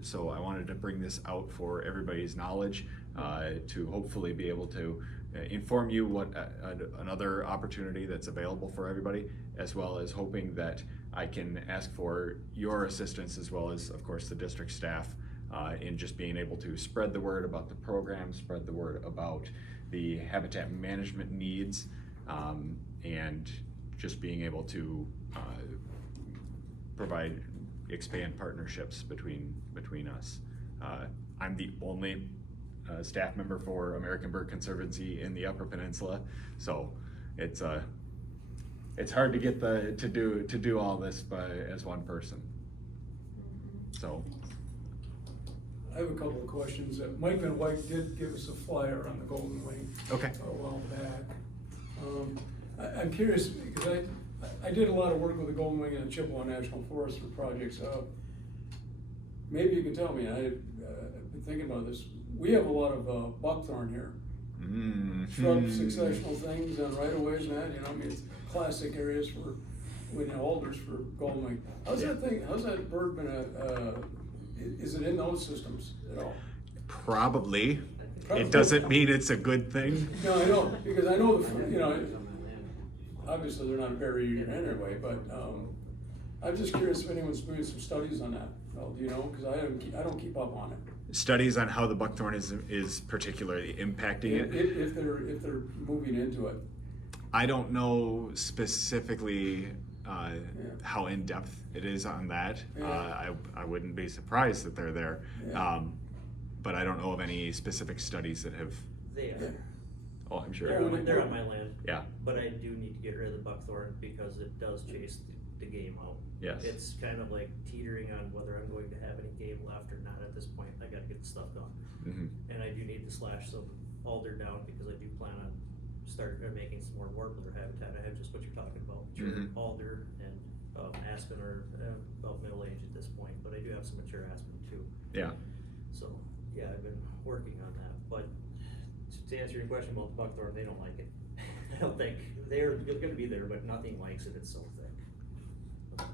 So I wanted to bring this out for everybody's knowledge to hopefully be able to inform you what another opportunity that's available for everybody, as well as hoping that I can ask for your assistance, as well as, of course, the district staff in just being able to spread the word about the program, spread the word about the habitat management needs, and just being able to expand partnerships between us. I'm the only staff member for American Bird Conservancy in the Upper Peninsula, so it's hard to get to do all this as one person. So I have a couple of questions. Mike Van Wyk did give us a flyer on the golden wing okay. a while back. I'm curious, because I did a lot of work with the golden wing and the Chippewa National Forest for projects. Maybe you can tell me, I've been thinking about this, we have a lot of buckthorn here. Mm-hmm. Shrub successional things on right of ways and that, you know, I mean, it's classic areas for, alders for golden wing. How's that bird been, is it in those systems at all? Probably. Probably. It doesn't mean it's a good thing. No, I know, because I know, obviously they're not very eager anyway, but, I'm just curious if anyone's doing some studies on that. Well, do you know, cause I don't keep up on it. Studies on how the buckthorn is particularly impacting it. If they're moving into it. I don't know specifically how in depth it is on that. Yeah. I wouldn't be surprised that they're there, Yeah. but I don't know of any specific studies that have. They Yeah. are, Oh, I'm sure. they're on my land. Yeah. But I do need to get rid of the buckthorn because it does chase the game out. Yes. It's kind of like teetering on whether I'm going to have any game left or not at this point. I gotta get the stuff done. Mm-hmm. And I do need to slash some alder down because I do plan on making some more warbler habitat. I have just what you're talking about, mature Mhm. alder and aspen are about middle age at this point, but I do have some mature aspen too. Yeah. So, yeah, I've been working on that, but to answer your question about the buckthorn, they don't like it. I don't think, they're gonna be there, but nothing likes it, it's so thick.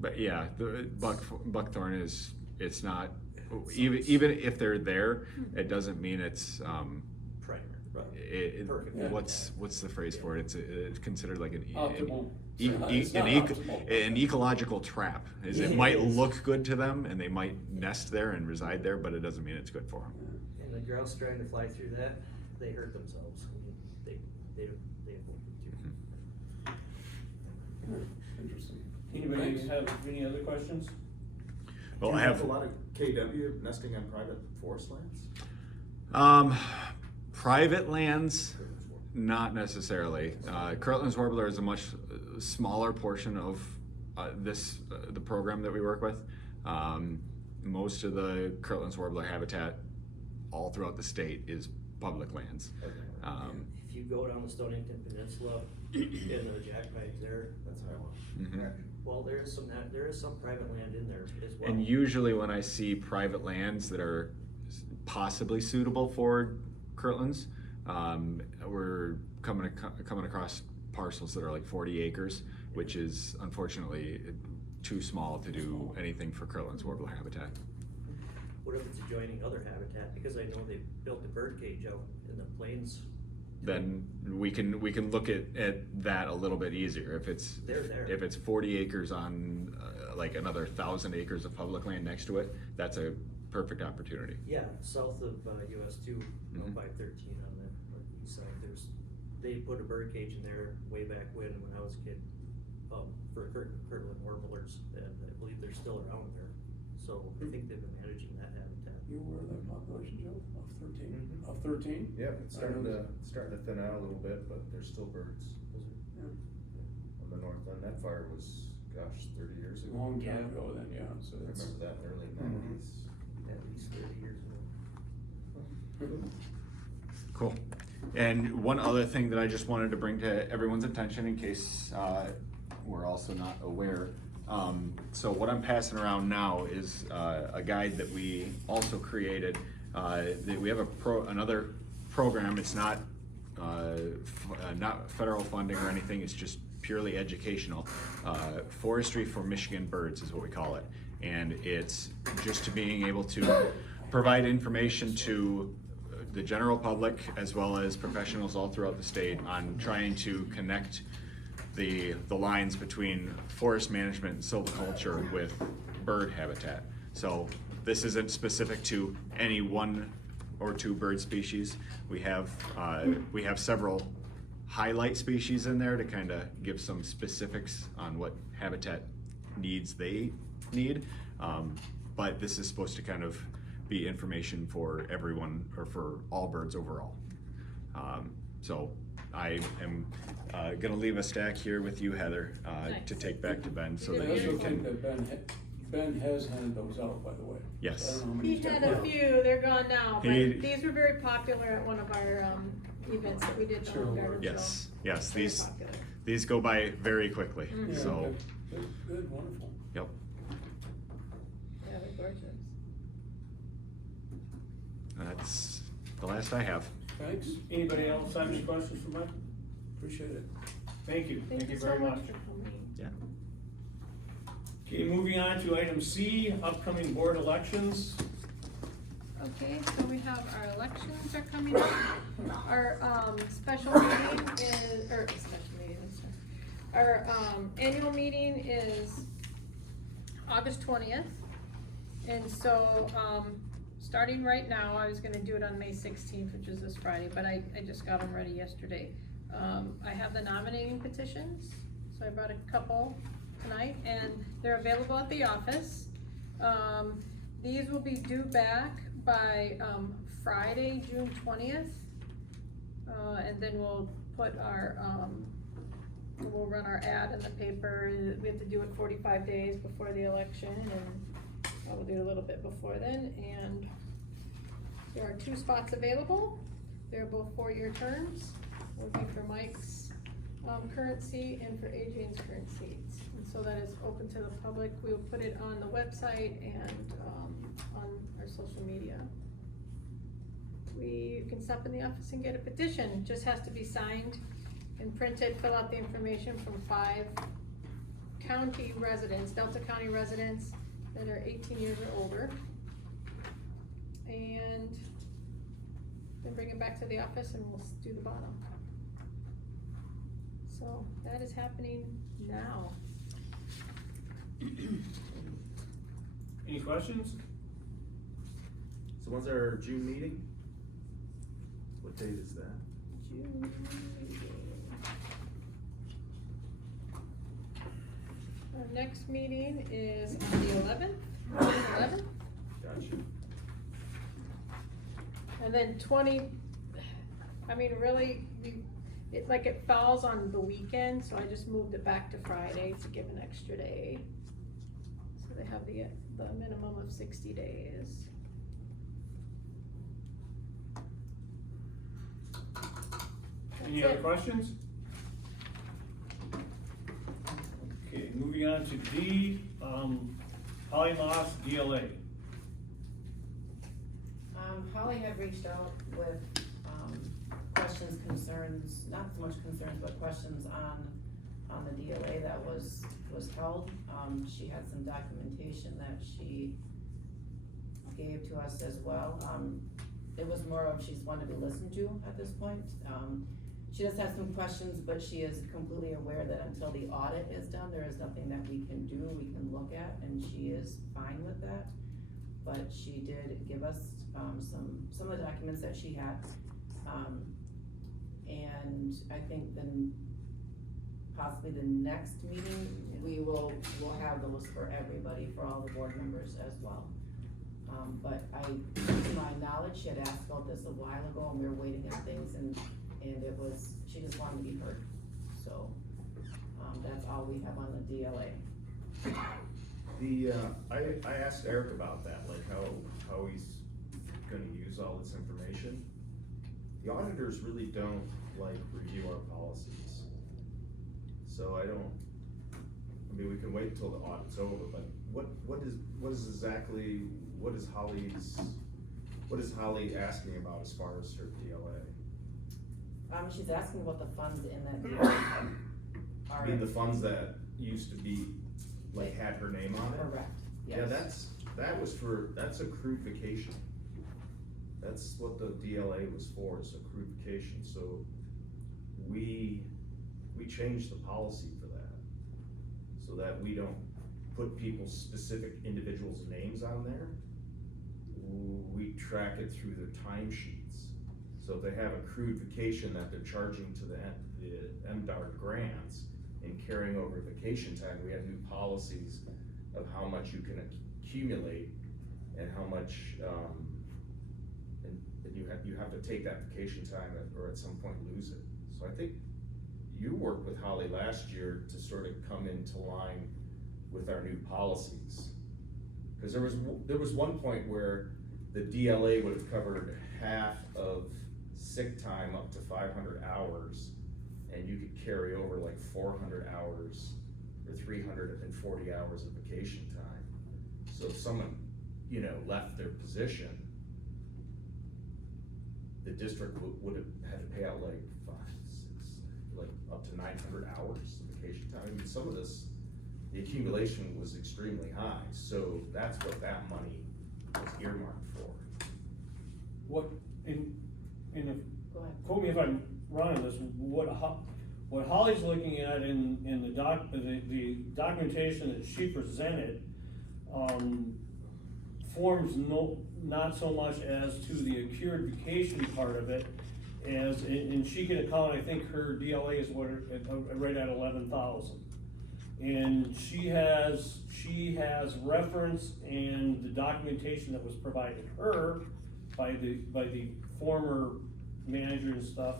But yeah, the buckthorn it's not, even if they're there, it doesn't mean it's, Primer, right. Perfect. what's the phrase for it? It's considered like Optimal. an ecological trap. Is it Yeah, might it is. look good to them and they might nest there and reside there, but it doesn't mean it's good for them. And the grouse trying to fly through that, they hurt themselves. I mean, they avoid it too. Interesting. Anybody Thanks. have any other questions? Well, Do I you have a lot of KW nesting on private forest lands? Private lands, not necessarily. Kirtland's warbler is a much smaller portion of the program that we work with. Most of the Kirtland's warbler habitat all throughout the state is public lands. If you go down the Stonington Peninsula and the jackpines there, That's Iowa. Mhm. well, there is some private land in there as well. And usually when I see private lands that are possibly suitable for Kirtland's, we're coming across parcels that are like 40 acres, which is unfortunately too small to do anything for Kirtland's warbler habitat. What if it's adjoining other habitat? Because I know they built a bird cage out in the plains. Then we can look at that a little bit easier. If it's They're there. if it's 40 acres on like another 1,000 acres of public land next to it, that's a perfect opportunity. Yeah, south of US 2, Mhm. 513 on the east side, they put a bird cage in there way back when I was a kid, for Kirtland warblers, and I believe they're still around there. So I think they've been managing that habitat. You aware of that population, Joe, of 13? Mhm. Of 13? Yeah, it's starting to thin out a little bit, but there's still birds. Yeah. On the north end, that fire was, gosh, 30 years A ago. long Yeah. time ago then, yeah, so I that's. remember that in the early Mhm. 90s. At least 30 years ago. Cool. And one other thing that I just wanted to bring to everyone's attention in case we're also not aware. So what I'm passing around now is a guide that we also created. That we have another program. It's not federal funding or anything. It's just purely educational. Forestry for Michigan Birds is what we call it. And it's just to being able to provide information to the general public as well as professionals all throughout the state on trying to connect the lines between forest management and silviculture with bird habitat. So this isn't specific to any one or two bird species. We have several highlight species in there to kind of give some specifics on what habitat needs they need. But this is supposed to kind of be information for everyone or for all birds overall. So I am gonna leave a stack here with you, Heather, to take back to Ben so I that also you think can. that Ben has handed those out, by the way. Yes. So I don't know how many He he's had got a left. few, they're gone now, but He- these were very popular at one of our, events that we did in Sure the were. garden Yes, show. yes, Very these popular. go by very quickly, Mhm. Yeah, so, good, wonderful. yep. Yeah, they're gorgeous. that's the last I have. Thanks, Anybody else have any questions for Mike? appreciate it. Thank you so very much. for coming. Yeah. Okay, moving on to item C, upcoming board elections. Okay, so we have our elections are coming up. Our, special meeting is, or special meeting, I'm sorry. Our, annual meeting is August 20th. And so, starting right now, I was gonna do it on May 16th, which is this Friday, but I just got them ready yesterday. I have the nominating petitions, so I brought a couple tonight, and they're available at the office. These will be due back by, Friday, June 20th. And then we'll put our, we'll run our ad in the paper. We have to do it 45 days before the election, and we'll do it a little bit before then. And there are 2 spots available. They're both 4-year terms. Will be for Mike's current seat and for Adrian's current seats. And so that is open to the public. We will put it on the website and on our social media. You can stop in the office and get a petition. Just has to be signed and printed. Fill out the information from 5 county residents, Delta County residents that are 18 years or older. And then bring it back to the office and we'll do the bottom. So that is happening now. Any questions? So when's our June meeting? What date is that? June meeting. Our next meeting is on the 11th, June 11th. Gotcha. And then 20, I mean, really, it falls on the weekend, so I just moved it back to Friday to give an extra day. So they have the minimum of 60 days. Any That's other it. questions? Okay, moving on to D, Holly Moss, DLA. Holly had reached out with, questions, concerns, not so much concerns, but questions on the DLA that was held. She had some documentation that she gave to us as well. It was more of she's wanted to be listened to at this point. She does have some questions, but she is completely aware that until the audit is done, there is nothing that we can do, we can look at, and she is fine with that. But she did give us, some of the documents that she had. And I think then possibly the next meeting, we'll have those for everybody, for all the board members as well. But to my knowledge, she had asked about this a while ago and we were waiting on things and it was, she just wanted to be heard. So, that's all we have on the DLA. I asked Eric about that, like how he's gonna use all this information. The auditors really don't like review our policies. So I mean, we can wait until the audit's over, but what is Holly asking about as far as her DLA? She's asking what the funds in that DLA are. I mean, the funds that used to be, like, had her name on it? Correct, yes. Yeah, that's accrued vacation. That's what the DLA was for, is accrued vacation, so we changed the policy for that. So that we don't put people's specific individuals' names on there. We track it through their timesheets. So if they have accrued vacation that they're charging to the MDARD grants and carrying over vacation time, we have new policies of how much you can accumulate and how much, and you have to take that vacation time or at some point lose it. So I think you worked with Holly last year to sort of come into line with our new policies. Cause there was one point where the DLA would have covered half of sick time up to 500 hours, and you could carry over like 400 hours or 340 hours of vacation time. So if someone, left their position, the district would have had to pay out like 5, 6, like up to 900 hours of vacation time. I mean, some of this, the accumulation was extremely high, so that's what that money was earmarked for. What, in if, Go ahead. quote me if I'm wrong on this, what Holly's looking at in the documentation that she presented, forms not so much as to the accrued vacation part of it, as, and she can account, I think her DLA is right at 11,000. And she has reference and the documentation that was provided her by the former manager and stuff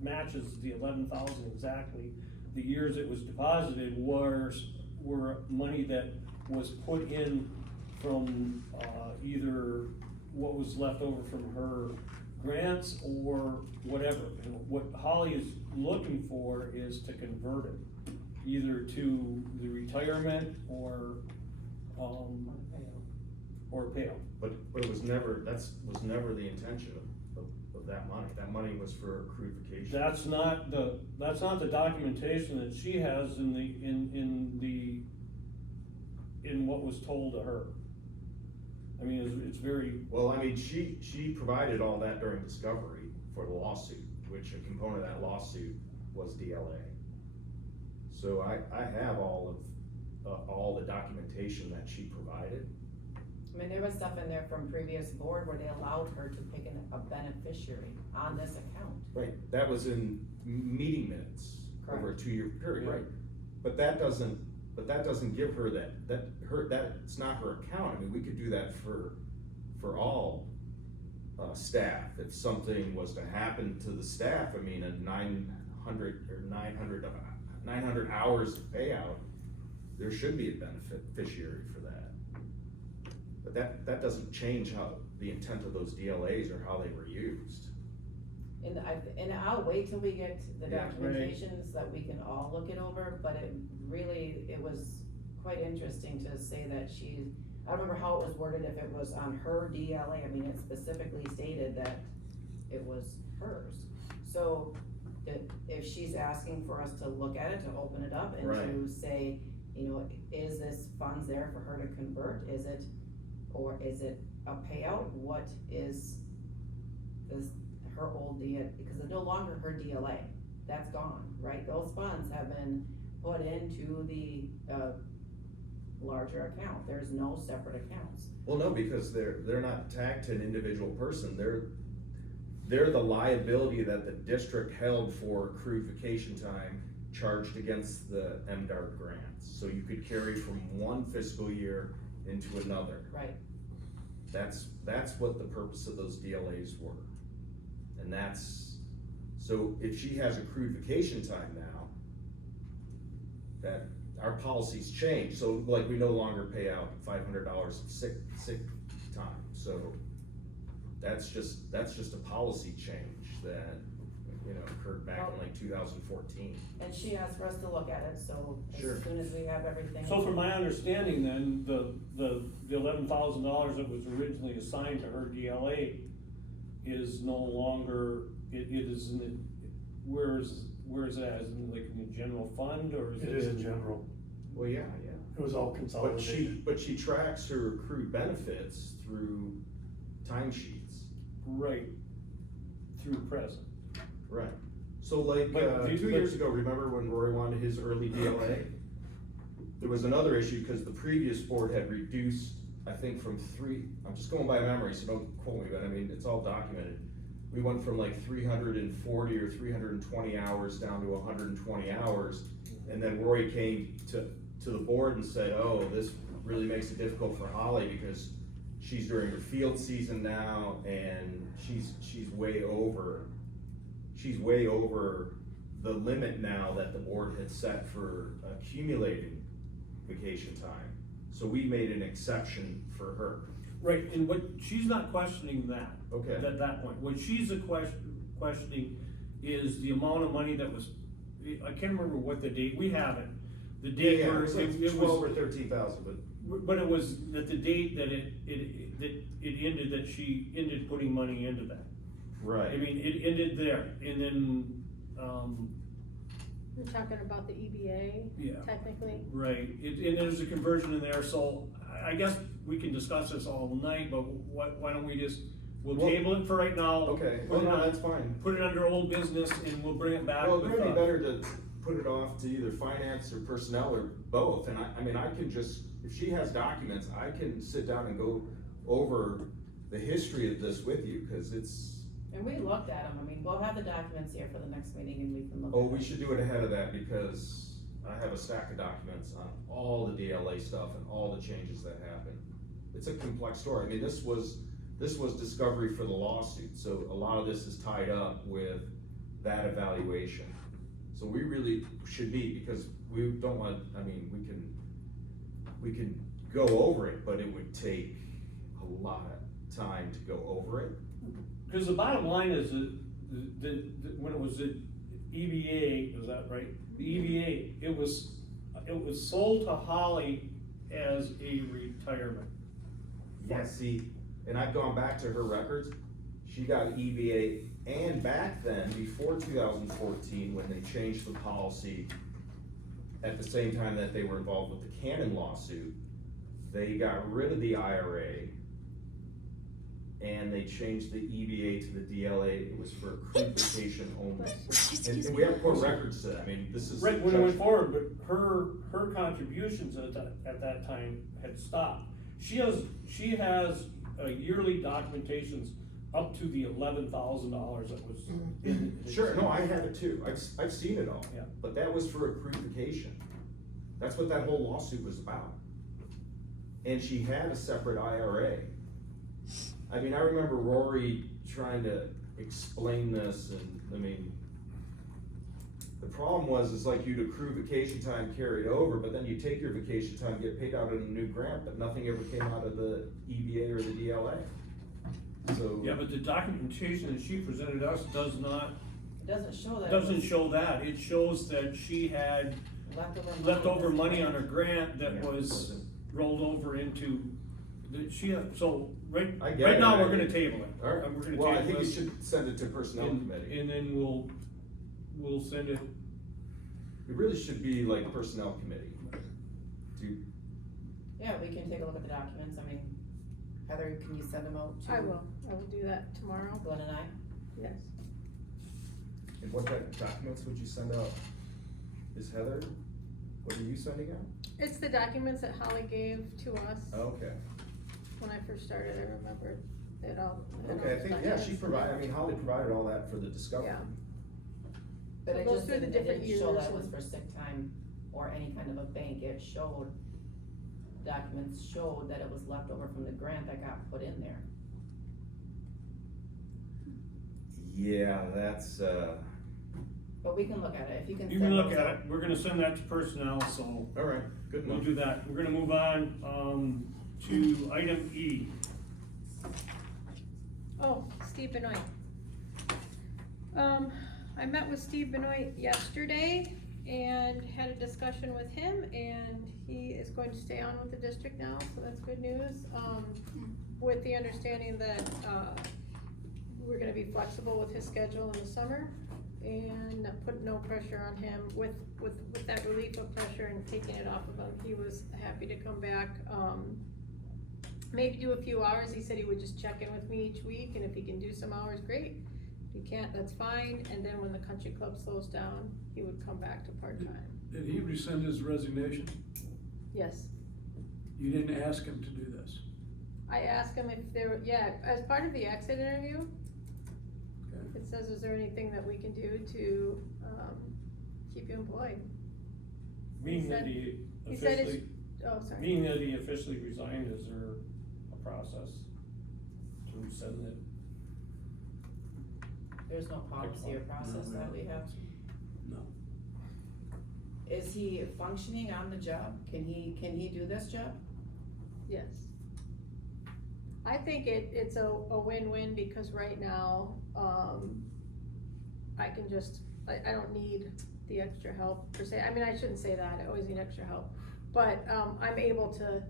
matches the 11,000 exactly. The years it was deposited were money that was put in from, either what was left over from her grants or whatever. And what Holly is looking for is to convert it, either to the retirement or payout. But it was never, was never the intention of that money. That money was for accrued vacation. That's not the documentation that she has in what was told to her. I mean, it's very. Well, I mean, she provided all that during discovery for the lawsuit, which a component of that lawsuit was DLA. So I have all the documentation that she provided. I mean, there was stuff in there from previous board where they allowed her to pick a beneficiary on this account. Right, that was in meeting minutes over a 2-year period. Right. But that doesn't give her that's not her account. I mean, we could do that for all staff. If something was to happen to the staff, I mean, a 900 hours of payout, there should be a beneficiary for that. But that doesn't change how the intent of those DLAs or how they were used. And I'll wait till we get the Yeah, right. documentations that we can all look it over, but it was quite interesting to say that I don't remember how it was worded, if it was on her DLA, I mean, it specifically stated that it was hers. So, if she's asking for us to look at it, to open it up and Right. to say, you know, is this funds there for her to convert, or is it a payout, what is her old because it's no longer her DLA, that's gone, right? Those funds have been put into the, larger account, there's no separate accounts. Well, no, because they're not tagged to an individual person, they're the liability that the district held for accrued vacation time charged against the MDARD grants. So you could carry from one fiscal year into another. Right. That's what the purpose of those DLAs were. And so if she has accrued vacation time now, that our policies change, so like we no longer pay out $500 of sick time. So that's just a policy change that, occurred back in like 2014. And she asked for us to look at it, so Sure. as soon as we have everything. So from my understanding then, the $11,000 that was originally assigned to her DLA is no longer, it is in the, where is it at? Is it like in the general fund, or is it? It is in general. Well, yeah. It was all consolidated. But she tracks her accrued benefits through timesheets. Right, through present. Right. So like, But 2 years ago, remember when Rory wanted his early DLA? There was another issue because the previous board had reduced, I think from I'm just going by memory, so don't quote me, but I mean, it's all documented. We went from like 340 or 320 hours down to 120 hours. And then Rory came to the board and said, oh, this really makes it difficult for Holly because she's during her field season now and she's way over the limit now that the board had set for accumulating vacation time. So we made an exception for her. Right, and what, she's not questioning that. Okay. At that point, what she's questioning is the amount of money that was, I can't remember what the date, we have it. The date Yeah, where it was like it 12 was, or 13,000, but But it was at the date that it ended, that she ended putting money into that. I Right. mean, it ended there, and then, We're talking about the EBA, yeah, technically. right, and there's a conversion in there, so I guess we can discuss this all night, but why don't we just, we'll Well- table it for right now. Okay, Put well, it no, on, that's fine. put it under old business, and we'll bring it back Well, with, it'd probably be better to put it off to either finance or personnel or both, and I mean, I can just, if she has documents, I can sit down and go over the history of this with you, cause it's, And we looked at them, I mean, we'll have the documents here for the next meeting and we can look. oh, at we them. should do it ahead of that, because I have a stack of documents on all the DLA stuff and all the changes that happened. It's a complex story, I mean, this was discovery for the lawsuit, so a lot of this is tied up with that evaluation. So we really should be, because we don't want, I mean, we can go over it, but it would take a lot of time to go over it. because the bottom line is that, when it was the EVA, is that right? The EVA, it was sold to Holly as a retirement. Yeah, see, and I've gone back to her records, she got EBA, and back then, before 2014, when they changed the policy, at the same time that they were involved with the Cannon lawsuit, they got rid of the IRA, and they changed the EBA to the DLA, it was for accrued vacation only. And we have court records to that, I mean, this is. Right, when it went forward, but her contributions at that time had stopped. She has yearly documentations up to the $11,000 that was in. Sure, no, I have it too, I've seen it all. Yeah. But that was for accrued vacation. That's what that whole lawsuit was about. And she had a separate IRA. I mean, I remember Rory trying to explain this, and, I mean, the problem was, is like you'd accrue vacation time carried over, but then you take your vacation time, get paid out in a new grant, but nothing ever came out of the EBA or the DLA. So. Yeah, but the documentation that she presented us does not, It doesn't show that. it doesn't was show that. It shows that she had leftover money on her grant that Yeah, was doesn't- rolled over into, so, right I get right it, now, I- we're gonna table it. All right, We're gonna well, I table think you this, should send it to personnel committee. and then we'll send it. It really should be like personnel committee. Yeah, we can take a look at the documents, I mean, Heather, can you send them out to? I will do that tomorrow, Glenn and I? yes. And what documents would you send out? Is Heather, what are you sending out? It's the documents that Holly gave to us Okay, when I first started, I remember it all. okay, I think, yeah, she provided, I mean, Holly provided all that for the discovery. Yeah. But So it it goes just through the didn't, it different didn't show years that it was and- for sick time or any kind of a bank, it showed, documents showed that it was left over from the grant that got put in there. Yeah, that's, But we can look at it, if you can You send can look those at out. it, we're gonna send that to personnel, so all right, good we'll enough. do that. We're gonna move on, to item E. Oh, Steve Benoit. I met with Steve Benoit yesterday and had a discussion with him, and he is going to stay on with the district now, so that's good news. With the understanding that, we're gonna be flexible with his schedule in the summer and put no pressure on him. With that relief of pressure and taking it off of him, he was happy to come back, maybe do a few hours. He said he would just check in with me each week, and if he can do some hours, great. If he can't, that's fine, and then when the country club slows down, he would come back to part-time. Did he rescind his resignation? Yes, You didn't ask him to do this? I asked him if there, yeah, as part of the exit interview, Okay. it says, is there anything that we can do to, keep you employed? Meaning that he He said it's, officially, oh, sorry. meaning that he officially resigned, is there a process to send it? There's no policy or process that we have. No. Is he functioning on the job? Can he do this job? Yes. I think it's a win-win, because right now, I can just, I don't need the extra help per se. I mean, I shouldn't say that, I always need extra help. But, I'm able to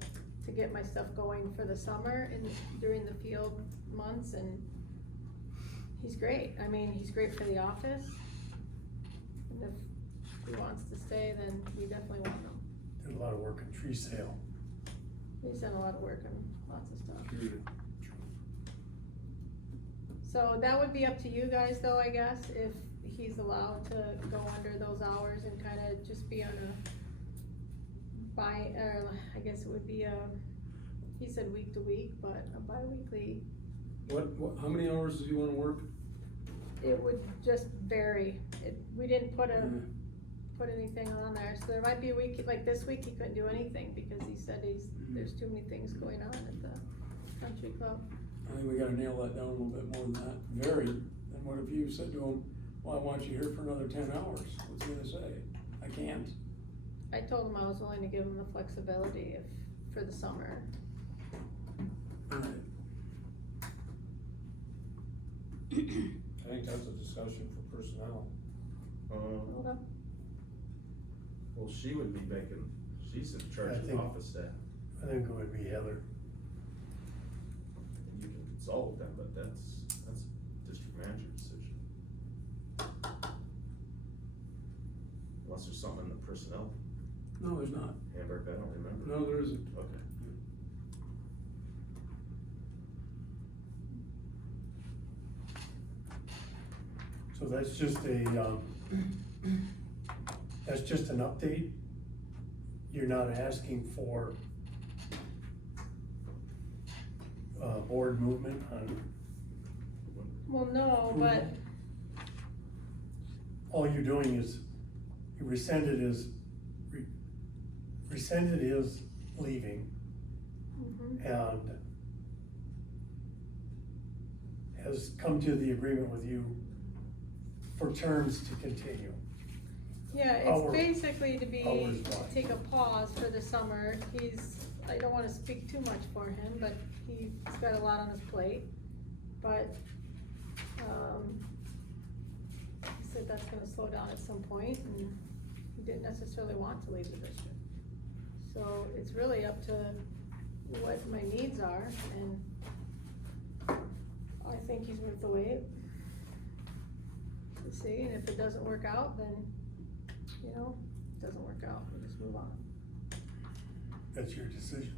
to get my stuff going for the summer and during the field months, and he's great. I mean, he's great for the office. And if he wants to stay, then we definitely want him. Did a lot of work in tree sale. He's done a lot of work on lots of stuff. So that would be up to you guys though, I guess, if he's allowed to go under those hours and kinda just be on a or I guess it would be he said week to week, but a bi-weekly, What, how many hours does he wanna work? it would just vary. We didn't put anything on there, so there might be a week, like this week, he couldn't do anything because he said there's too many things going on at the country club. I think we gotta nail that down a little bit more than that, very. And what if you said to him, well, I want you here for another 10 hours, what's he gonna say? I can't. I told him I was willing to give him the flexibility for the summer. Alright. I think that's a discussion for personnel. Hold up. Well, she would be making, she's in charge I of the think- office staff. I think it would be Heather. You can consult with them, but that's district manager decision. Unless there's something in the personnel No, there's not. handbook, I don't remember. No, there isn't. Okay. So that's just that's just an update. You're not asking for board movement on, Well, no, but, all you're doing is, you rescinded his leaving mhm. and has come to the agreement with you for terms to continue. Yeah, it's Hour- basically to hours wise. take a pause for the summer. I don't wanna speak too much for him, but he's got a lot on his plate. But, he said that's gonna slow down at some point, and he didn't necessarily want to leave the district. So it's really up to what my needs are, and I think he's worth the wait. To see, and if it doesn't work out, then, it doesn't work out, we just move on. That's your decision.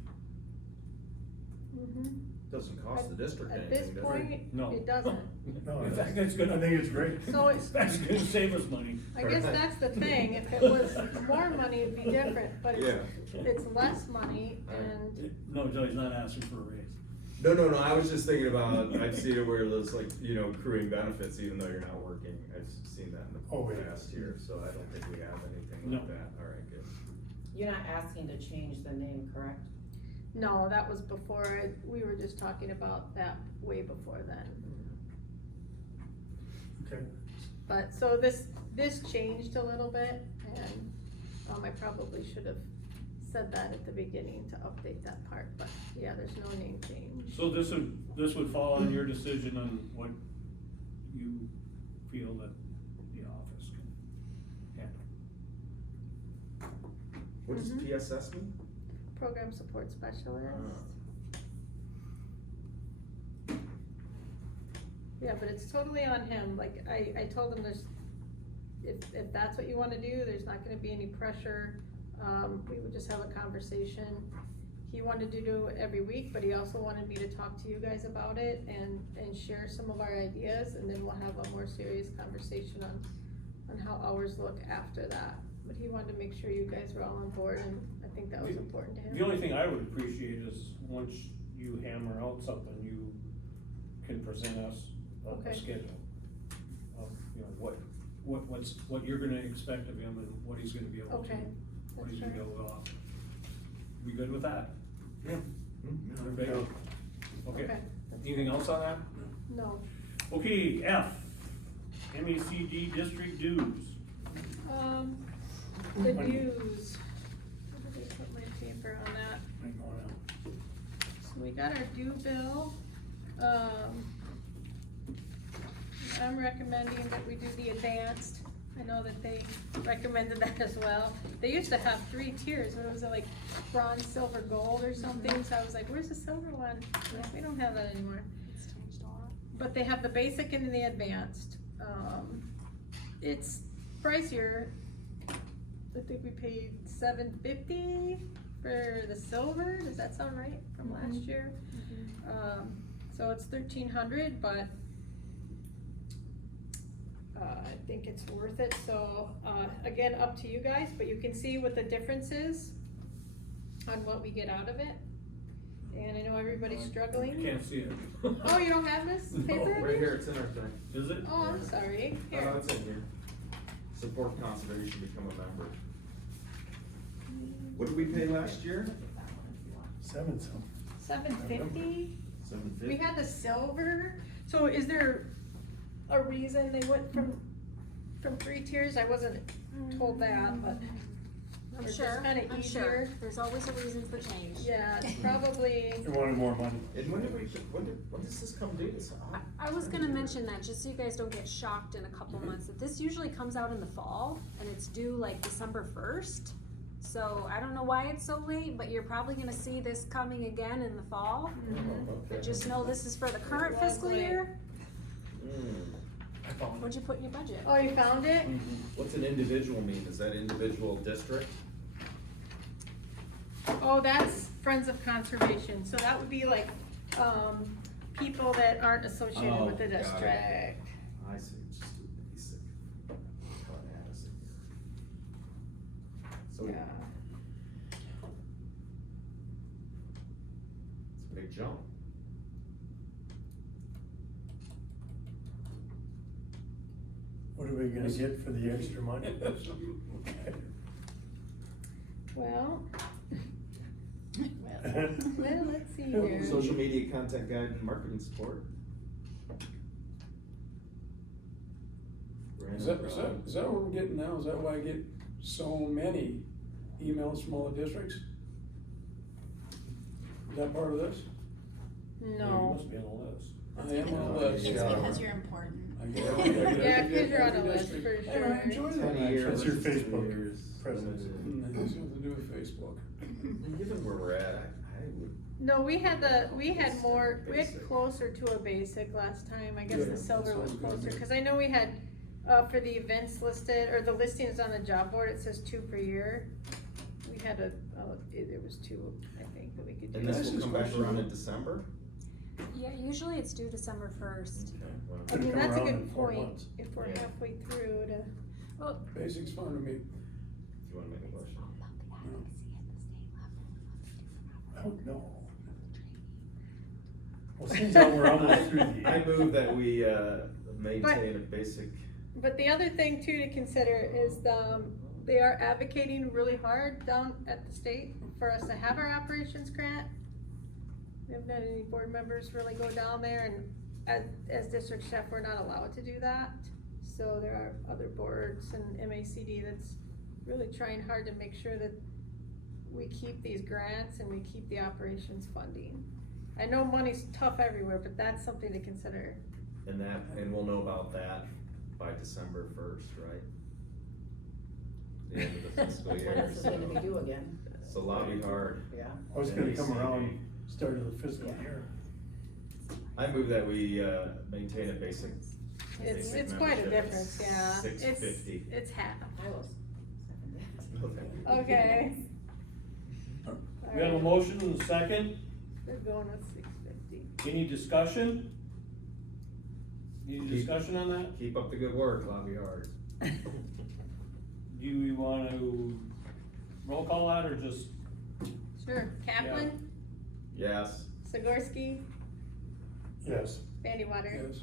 Mm-hmm. Doesn't cost the district At anything, this does point, it? No. it doesn't. No, In fact, I that's think gonna, it's great. So it's, that's gonna save us money. I guess that's the thing, if it was more money, it'd be different, but it's less money, and, No, Joey's not asking for a raise. No, I was just thinking about, I've seen it where there's like, accruing benefits even though you're not working. I've seen that in Oh, the yeah. past here, so I don't think we have anything No. like that. Alright, good. You're not asking to change the name, correct? no, that was before, we were just talking about that way before then. Okay. But, so this changed a little bit, and, I probably should have said that at the beginning to update that part, but, yeah, there's no name change. So this would fall on your decision on what you feel that the office can handle. What does Mhm. PSS mean? Program support specialist. Yeah, but it's totally on him, like, I told him if that's what you wanna do, there's not gonna be any pressure, we would just have a conversation. He wanted to do it every week, but he also wanted me to talk to you guys about it and share some of our ideas, and then we'll have a more serious conversation on how hours look after that. But he wanted to make sure you guys were all on board, and I think that was important to him. The only thing I would appreciate is, once you hammer out something, you can present us a Okay. schedule of, what you're gonna expect of him and what he's gonna be able to, Okay, what that's he's gonna be fair. able to offer. We good with that? Yeah. Everybody? Okay, Okay, that's anything else on that? No. Okay, F, MECD district dues. The dues. Where did I put my paper on that? Hang on now. So we got our due bill. I'm recommending that we do the advanced I know that they recommended that as well. They used to have 3 tiers, it was like bronze, silver, gold or something, so I was like, where's the silver one? We don't have that anymore. It's changed a lot. But they have the basic and the advanced. It's pricier. I think we paid $750 for the silver, does that sound right, from last year? So it's $1,300, but I think it's worth it, so, again, up to you guys, but you can see what the difference is on what we get out of it. And I know everybody's struggling. You can't see it. Oh, you don't have this paper? Right here, it's in our thing. Is it? Oh, I'm sorry. Here. It's in here. Support conservation, become a member. What did we pay last year? 7 some. $750? $750. We had the silver, so is there a reason they went from 3 tiers? I wasn't told that, but. I'm It's sure, just kinda I'm easier. sure, there's always a reason for change. Yeah, it's probably, They wanted more money. And when does this come due? I was gonna mention that, just so you guys don't get shocked in a couple months, that this usually comes out in the fall, and it's due like December 1st. So I don't know why it's so late, but you're probably gonna see this coming again in the fall. But just know this is for the current fiscal year. I found What'd you put in your budget? oh, you found it? What's an individual mean? Is that individual district? Oh, that's Friends of Conservation, so that would be like, people that aren't associated with the Oh, got it. district. I see, just basic. So Yeah. it's a big jump. What are we gonna get for the extra money? Well, well, let's see here. Social media content guide and marketing support. Is that what we're getting now? Is that why I get so many emails from all the districts? Is that part of this? You No. must be on the list. I am on the list. It's Yeah. because you're important. I get Yeah, every 'cause you're on the every list district. for Hey, I enjoy sure. that. 20 years. That's your versus Facebook 2 years. presence. Has nothing to do with Facebook. Given where we're at, I would. No, we had closer to a basic last time, I guess Yeah, the silver that was sounds good to closer, me. cause I know we had, for the events listed, or the listings on the job board, it says 2 per year. We had there was 2, I think, that we could do. And this will come back around in December? Yeah, usually it's due December 1st. Well, I mean, Could come that's a around in good 4 point, months. if we're Yeah. halfway through to. Well, Basic's fine to me. Do you wanna make a motion? I don't know. Well, since we're almost through the. I move that we, maintain a basic. But the other thing too to consider is they are advocating really hard down at the state for us to have our operations grant. We haven't had any board members really go down there, and as district chef, we're not allowed to do that. So there are other boards and MACD that's really trying hard to make sure that we keep these grants and we keep the operations funding. I know money's tough everywhere, but that's something to consider. And we'll know about that by December 1st, right? The end of the fiscal When year, this is gonna be due again, so lobby hard. yeah. I was gonna come around, start of the fiscal Yeah. year. I move that we, maintain a basic. It's basic quite a membership at difference, yeah. $6.50. It's half. I was. No, thank you. Okay. We have a motion and a second, We're going with 650. any discussion? Any discussion on that? Keep up the good work, lobby hard. Do we wanna roll call that, or just, Sure. Kaplan, Yes. Sikorsky, Yes. Vandewater, Yes.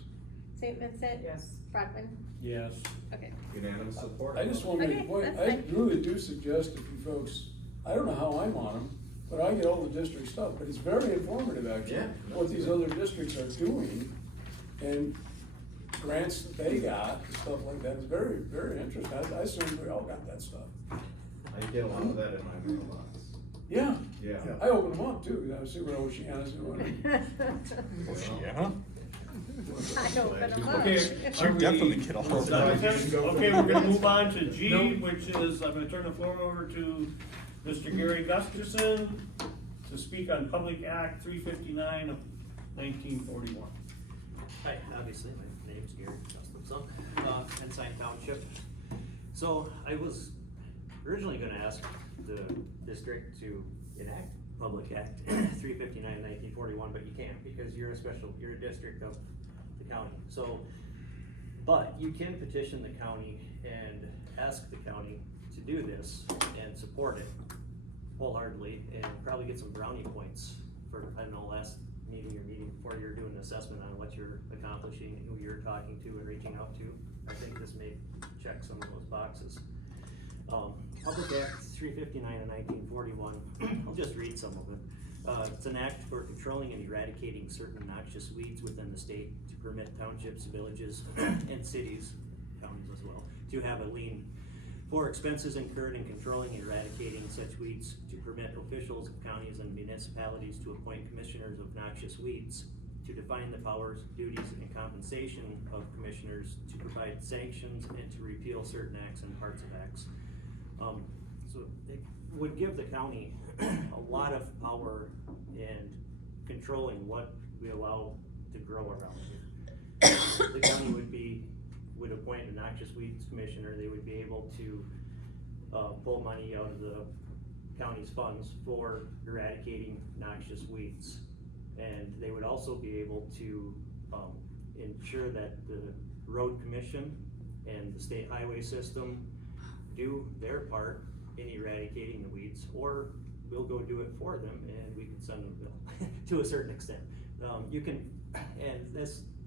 St. Vincent, Yes. Brockman. yes? Okay. Unanimous support. I just want to make Okay, a point, that's I fine. really do suggest if you folks, I don't know how I'm on them, but I get all the district stuff, but it's very informative actually. Yeah. What these other districts are doing, and grants that they got, and stuff like that, it's very, very interesting. I assume we all got that stuff. I get a lot of that in my mailbox. Yeah, Yeah. I open them up too, I see what Oceana's doing. Yeah? I open them up. Okay. You are we- definitely get all of done that. with him? Okay, we're gonna move on to G, Nope. which is, I'm gonna turn the floor over to Mr. Gary Gustafson to speak on Public Act 359 of 1941. Hi, obviously, my name's Gary Gustafson, Ensign Township. So I was originally gonna ask the district to enact Public Act 359 of 1941, but you can't because you're a district of the county. So, but you can petition the county and ask the county to do this and support it wholeheartedly and probably get some brownie points for, I don't know, last meeting or meeting before you're doing an assessment on what you're accomplishing, who you're talking to and reaching out to. I think this may check some of those boxes. Public Act 359 of 1941, I'll just read some of it. It's an act for controlling and eradicating certain noxious weeds within the state to permit townships, villages, and cities, counties as well, to have a lien for expenses incurred in controlling and eradicating such weeds, to permit officials of counties and municipalities to appoint commissioners of noxious weeds, to define the powers, duties, and compensation of commissioners, to provide sanctions, and to repeal certain acts and parts of acts. So it would give the county a lot of power in controlling what we allow to grow around here. The county would appoint a noxious weeds commissioner. They would be able to pull money out of the county's funds for eradicating noxious weeds. And they would also be able to ensure that the road commission and the state highway system do their part in eradicating the weeds, or we'll go do it for them and we can send them a bill to a certain extent. You can, and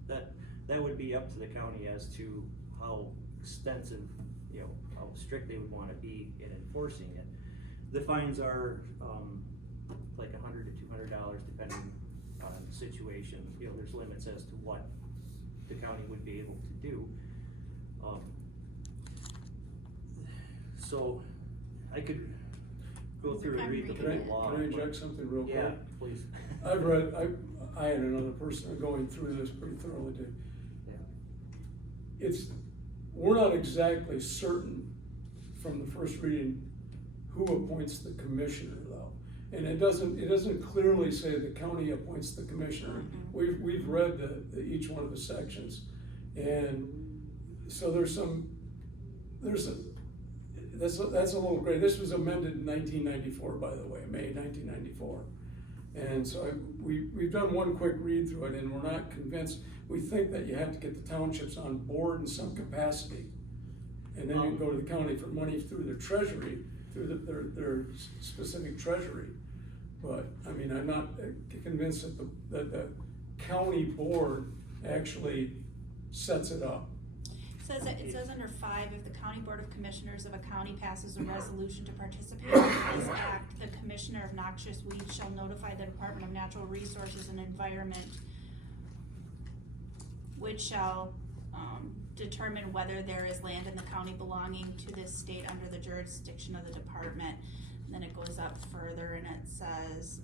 that would be up to the county as to how extensive, how strict they would wanna be in enforcing it. The fines are, like $100 to $200 depending on the situation. There's limits as to what the county would be able to do. So I could go through and read the Can whole law. I inject something real quick? Yeah, please. I've read, I and another person are going through this pretty thoroughly too. Yeah. We're not exactly certain from the first reading who appoints the commissioner though. And it doesn't clearly say the county appoints the commissioner. We've read each one of the sections. And so that's a little gray. This was amended in 1994, by the way, May 1994. And so we've done one quick read through it and we're not convinced. We think that you have to get the townships on board in some capacity. And then you can go to the county for money through their treasury, through their specific treasury. But, I mean, I'm not convinced that the county board actually sets it up. It says under 5, if the County Board of Commissioners of a county passes a resolution to participate in this act, the Commissioner of Noxious Weeds shall notify the Department of Natural Resources and Environment, which shall determine whether there is land in the county belonging to this state under the jurisdiction of the department. And then it goes up further and it says,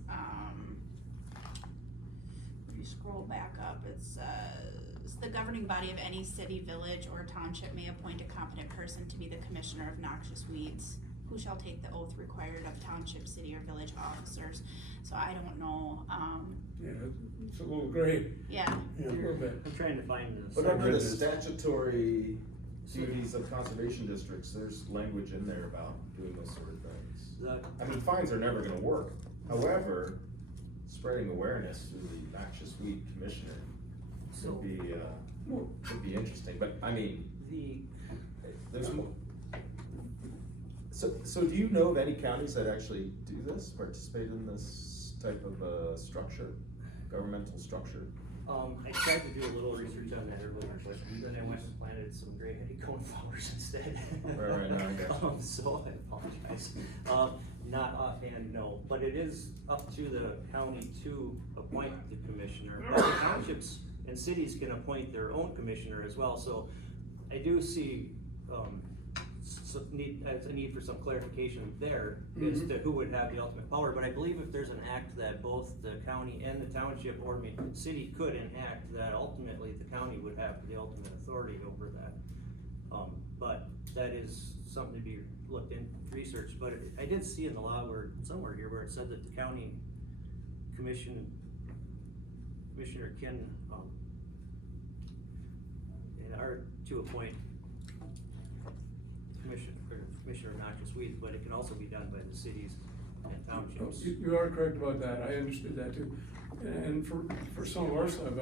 if you scroll back up, it says, the governing body of any city, village, or township may appoint a competent person to be the commissioner of noxious weeds, who shall take the oath required of township, city, or village officers. So I don't know, Yeah, it's a little gray. yeah. A little bit. I'm trying to find this. But under the statutory duties of conservation districts, there's language in there about doing those sort of things. I mean, fines are never gonna work. However, spreading awareness through the noxious weed commissioner would be interesting, but I mean, there's more. So do you know of any counties that actually do this, participate in this type of structure, governmental structure? I tried to do a little research on that earlier, but then I went and planted some gray-headed coneflowers instead. Right, no, I got you. So I apologize. Not offhand, no, but it is up to the county to appoint the commissioner. But the townships and cities can appoint their own commissioner as well, so I do see a need for some clarification there as to who would have the ultimate power, but I believe if there's an act that both the county and the township, or I mean, the city could enact, that ultimately the county would have the ultimate authority over that. But that is something to be looked in, researched, but I did see in the law somewhere here where it said that the county commissioner can, to appoint commissioner of noxious weeds, but it can also be done by the cities and townships. You are correct about that, I understood that too. And for some of our stuff,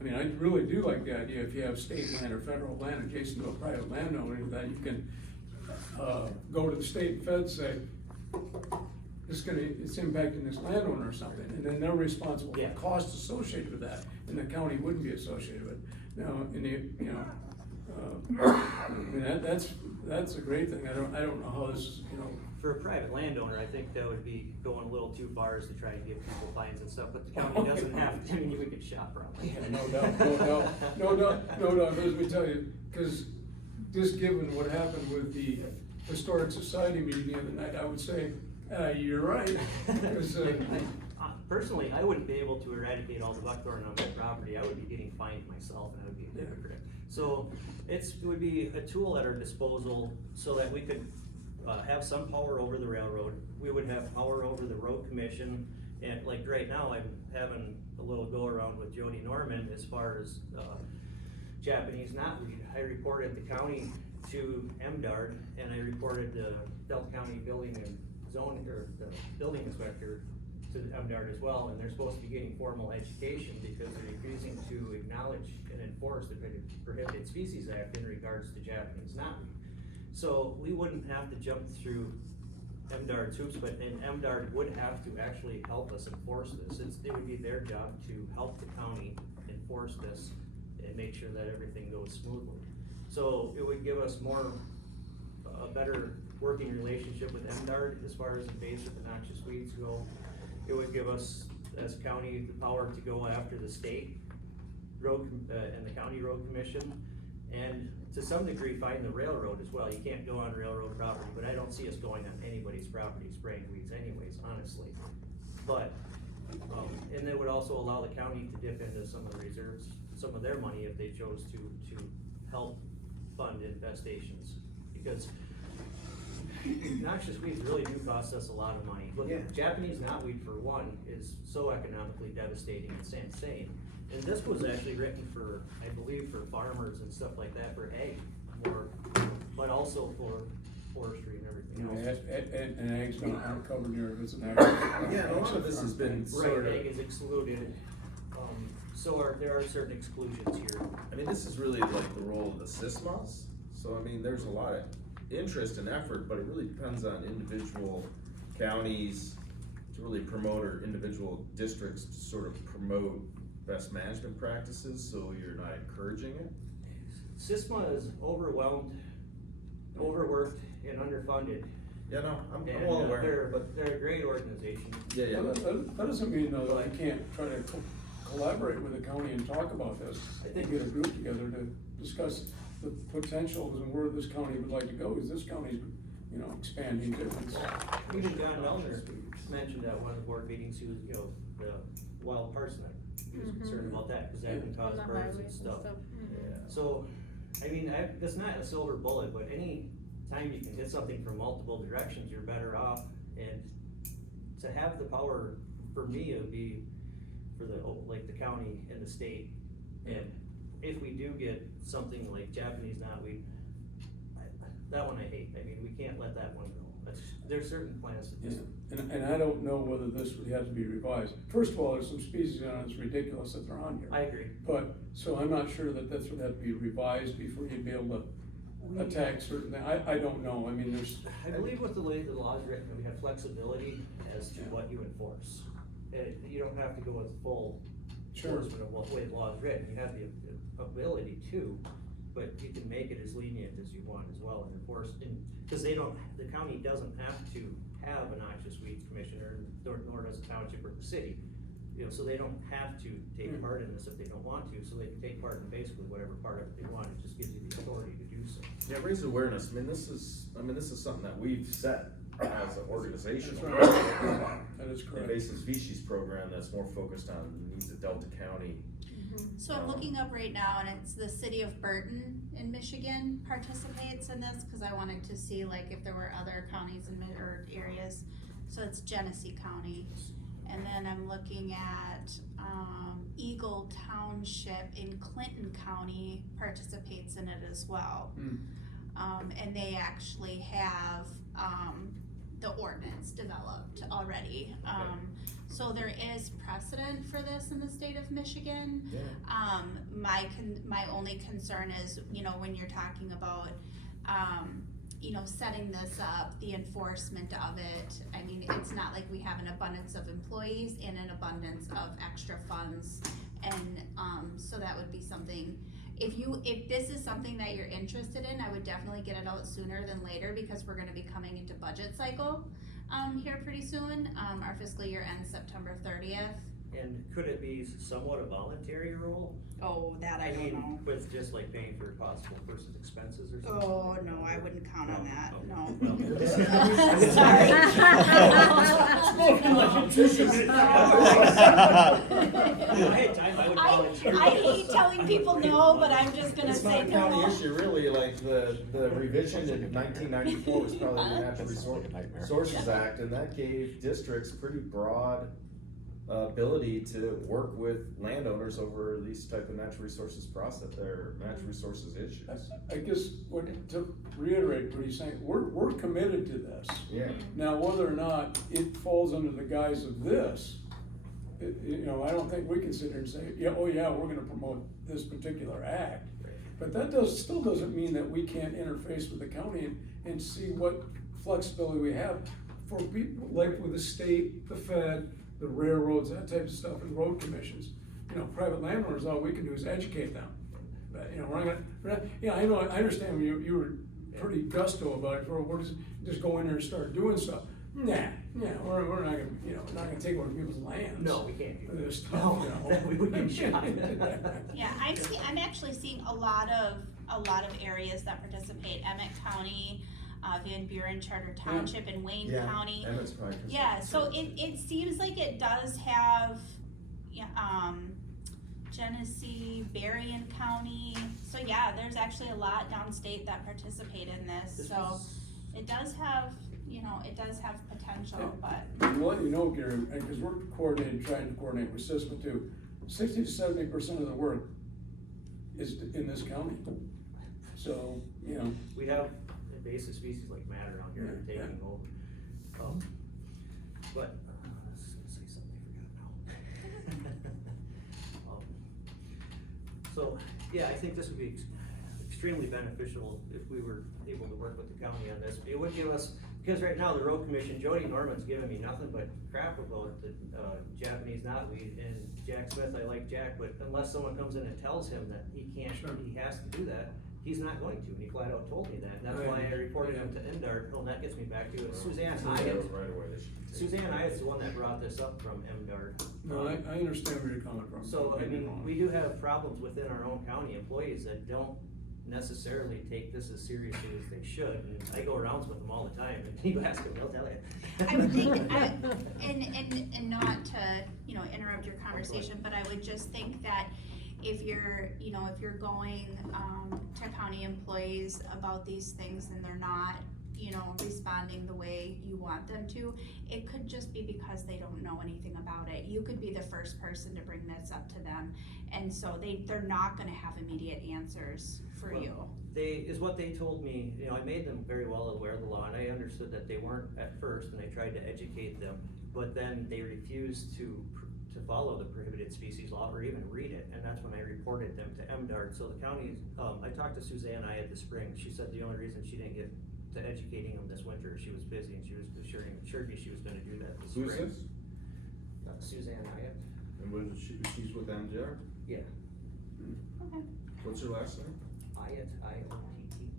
I mean, I really do like the idea if you have state land or federal land adjacent to a private landowner, that you can, go to the state and feds, say, it's impacting this landowner or something, and then they're responsible for Yeah. costs associated with that, and the county wouldn't be associated with it. Now, in the, you know, I mean, that's a great thing, I don't know how this is, you know. For a private landowner, I think that would be going a little too far as to try and give people fines and stuff, but the county doesn't have, I mean, we could shop probably. Yeah, no doubt, but let me tell you, cause just given what happened with the Historic Society meeting the other night, I would say, you're right. 'Cause, Personally, I wouldn't be able to eradicate all the buckthorn on my property, I would be getting fined myself and I would be a hypocrite. So it would be a tool at our disposal so that we could have some power over the railroad. We would have power over the road commission, and like right now, I'm having a little go around with Jody Norman as far as Japanese knotweed. I reported the county to MDARD, and I reported the Delta County Building and Zoning, or the building inspector, to the MDARD as well, and they're supposed to be getting formal education because they're refusing to acknowledge and enforce the Prohibited Species Act in regards to Japanese knotweed. So we wouldn't have to jump through MDARD's hoops, but then MDARD would have to actually help us enforce this. It would be their job to help the county enforce this and make sure that everything goes smoothly. So it would give us a better working relationship with MDARD as far as invasive and noxious weeds go. It would give us, as county, the power to go after the state road, and the county road commission, and to some degree find the railroad as well. You can't go on railroad property, but I don't see us going on anybody's property spraying weeds anyways, honestly. But, and it would also allow the county to dip into some of the reserves, some of their money if they chose to help fund infestations. Because noxious weeds really do cost us a lot of money. Look, Yeah. Japanese knotweed, for one, is so economically devastating, it's insane. And this was actually written for, I believe, for farmers and stuff like that, for ag more, but also for forestry and everything else. And ag's not covered here, if it's an ag. Yeah, a lot of this has been Right, sort of, ag is excluded, there are certain exclusions here. I mean, this is really like the role of the SISMAs. So I mean, there's a lot of interest and effort, but it really depends on individual counties to really promote, or individual districts to sort of promote best management practices, so you're not encouraging it. SISMA is overwhelmed, overworked, and underfunded. Yeah, no, I'm And well aware, but they're a great organization. yeah, yeah. That doesn't mean though that we can't try to collaborate with the county and talk about this. I think- Get a group together to discuss the potentials and where this county would like to go, because this county's, you know, expanding too. Even John Melner mentioned at one of the board meetings, he was, you know, the wild parsnip, he was concerned about that, cause that can cause On the birds highways and and stuff. stuff. Yeah. So, I mean, that's not a silver bullet, but any time you can hit something from multiple directions, you're better off. And to have the power, for me, it would be for the county and the state. And if we do get something like Japanese knotweed, that one I hate. I mean, we can't let that one go. There's certain plants that just. And I don't know whether this would have to be revised. First of all, there's some species on it, it's ridiculous that they're on here. I agree. But, so I'm not sure that this would have to be revised before you'd be able to attack certain, I don't know, I mean, there's. I believe with the way the law is written, we have flexibility as to what you enforce. You don't have to go with full enforcement of what way the law is written, you have the ability to, but you can make it as lenient as you want as well and enforce, cause the county doesn't have to have a noxious weeds commissioner, nor does the township or the city. you know, so they don't have to take part in this if they don't want to, so they can take part in basically whatever part of it they want, it just gives you the authority to do so. Yeah, raise awareness, I mean, this is something that we've set as an organization. That's right. That is correct. Invasive species program that's more focused on the needs of Delta County. So I'm looking up right now, and it's the city of Burton in Michigan participates in this, cause I wanted to see like if there were other counties in or areas. So it's Genesee County, and then I'm looking at, Eagle Township in Clinton County participates in it as well. And they actually have, the ordinance developed already. So there is precedent for this in the state of Michigan. Yeah. My only concern is, you know, when you're talking about, you know, setting this up, the enforcement of it. I mean, it's not like we have an abundance of employees and an abundance of extra funds. And, so that would be something, if this is something that you're interested in, I would definitely get it out sooner than later, because we're gonna be coming into budget cycle, here pretty soon. Our fiscal year ends September 30th. And could it be somewhat a voluntary role? Oh, that I don't know. With just like paying for a possible person's expenses or something? Oh, no, I wouldn't count on that, no. Hey, time, I would volunteer. I hate telling people no, but I'm just gonna It's say not a no. county issue, really, like the revision in 1994 was probably the Natural Resources Act, and that gave districts pretty broad ability to work with landowners over these type of natural resources process, or natural resources issues. I guess, to reiterate what he's saying, we're committed to this. Yeah. Now, whether or not it falls under the guise of this, you know, I don't think we can sit here and say, yeah, oh yeah, we're gonna promote this particular act. But that still doesn't mean that we can't interface with the county and see what flexibility we have for people, like with the state, the Fed, the railroads, that type of stuff, and road commissions. You know, private landowners, all we can do is educate them. But, you know, we're not, yeah, I know, I understand when you were pretty gusto about it, we're just go in there and start doing stuff. Nah, we're not gonna, you know, we're not gonna take over people's lands. No, we can't do For that. this stuff, No, you know. we would get shot. Yeah, I'm actually seeing a lot of areas that participate, Emmett County, Van Buren Charter Township, and Wayne County. Emmett's probably. Yeah, so it seems like it does have, Genesee, Berrien County, so yeah, there's actually a lot downstate that participate in this, so it does have, you know, it does have potential, but. I'll let you know, Gary, because we're trying to coordinate with SISMA too. 60 to 70% of the work is in this county. So, you know. We have invasive species like Matt around here that are Yeah, taking over. But, I was gonna say something, I forgot now. So, yeah, I think this would be extremely beneficial if we were able to work with the county on this. It would give us, because right now the road commission, Jody Norman's giving me nothing but crap about the Japanese knotweed, and Jack Smith, I like Jack, but unless someone comes in and tells him that he can't, he has to do that, he's not going to, and he flat out told me that, and that's why I reported him to MDART. Oh, and that gets me back to it, Suzanne Hyatt. Suzanne Hyatt's the one that brought this up from MDART. No, I understand where you're coming from. So, I Don't get me mean, wrong. we do have problems within our own county employees that don't necessarily take this as seriously as they should, and I go around with them all the time, and you ask them, they'll tell you. I would think, and not to, you know, interrupt your conversation, but I would just think that if you're, you know, if you're going, to county employees about these things and they're not, you know, responding the way you want them to, it could just be because they don't know anything about it. You could be the first person to bring this up to them, and so they're not gonna have immediate answers for you. Is what they told me, you know, I made them very well aware of the law, and I understood that they weren't at first, and I tried to educate them, but then they refused to follow the prohibited species law or even read it, and that's when I reported them to MDART. So the county, I talked to Suzanne Hyatt this spring. She said the only reason she didn't get to educating them this winter, she was busy, and she was assured me she was gonna do that this spring. Who's this? Suzanne Hyatt. And was she's with MJR? Yeah. Okay. What's her last name? Hyatt, I-O-T-T.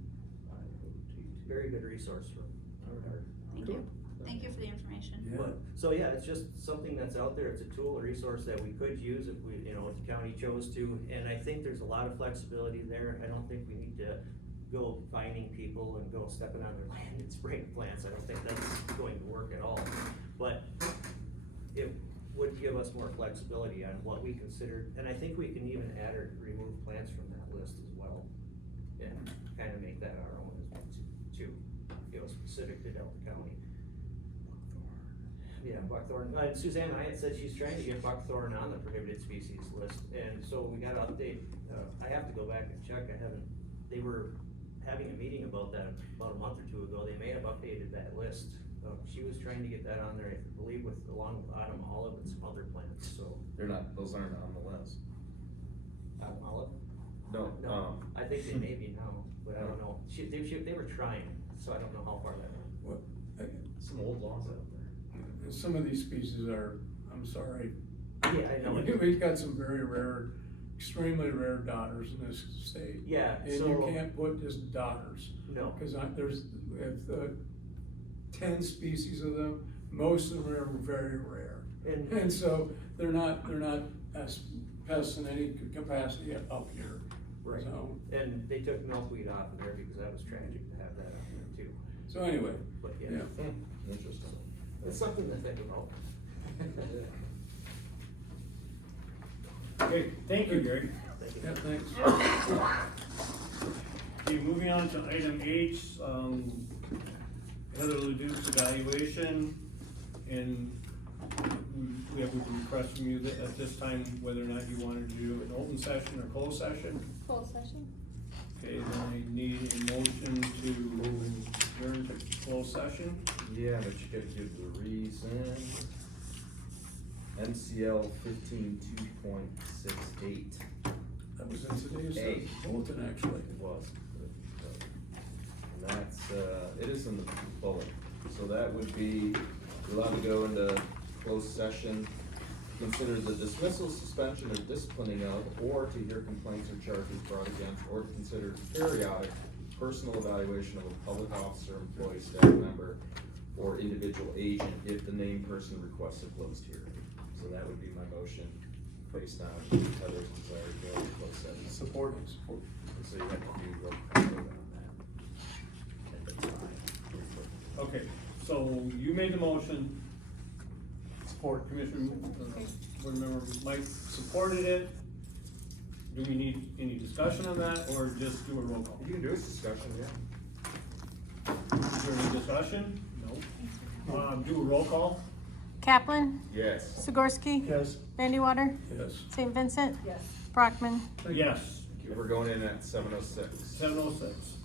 Very good resource for MDART. Thank you. thank you for the information. Yeah. But, so yeah, it's just something that's out there, it's a tool, a resource that we could use if we, you know, if the county chose to, and I think there's a lot of flexibility there, I don't think we need to go finding people and go stepping on their land and spraying plants, I don't think that's going to work at all. But it would give us more flexibility on what we consider, and I think we can even add or remove plants from that list as well. And kind of make that our own as well too, you know, specific to Delta County. Yeah, buckthorn, Suzanne Hyatt said she's trying to get buckthorn on the prohibited species list, and so we gotta update, I have to go back and check, they were having a meeting about that about a month or two ago, they may have updated that list. She was trying to get that on there, I believe along with autumn olive and some other plants, so. those aren't on the list. Autumn olive? No, No, I think they may be now, but I don't know, they were trying, so I don't know how far that went. What, some old laws out there. some of these species are, I'm sorry. Yeah, I know. We've got some very rare, extremely rare daughters in this state. Yeah, And you so, can't put just daughters, no, cause there's, 10 species of them, most of them are very rare. and, And so they're not as pests in any capacity up here. right, So, and they took milkweed off of there because that was tragic to have that up there too, so anyway, but yeah. yeah. Interesting. It's something to think about. Okay, thank you, Gary. Thank you. Yeah, thanks. Okay, moving on to item H, Heather Leduc's evaluation, and we have a request from you that at this time, whether or not you wanted to do an open session or closed session. Closed session? Okay, then I need a motion to adjourn to closed session. Yeah, but you gotta give the reason. MCL 15.2.68. That was in today's Hey. bulletin, actually. It was. And that's, it is in the bullet. So that would be, you're allowed to go into closed session, consider the dismissal, suspension, or disciplining of, or to hear complaints or charges brought against, or to consider periodic personal evaluation of a public officer, employee, staff member, or individual agent if the named person requests a closed hearing. So that would be my motion based on Heather's desire to go into closed session. Support. So you have to do roll call vote on that. Okay, so you made the motion, support, Commissioner, Board Member Mike supported it. Do we need any discussion on that, or just do a roll call? You can do a discussion, yeah. Is there any discussion? No. Do a roll call? Kaplan, Yes. Sikorsky, Yes. Vandewater, Yes. St. Vincent, Yes. Brockman. Yes, We're going in at 7:06. 7:06.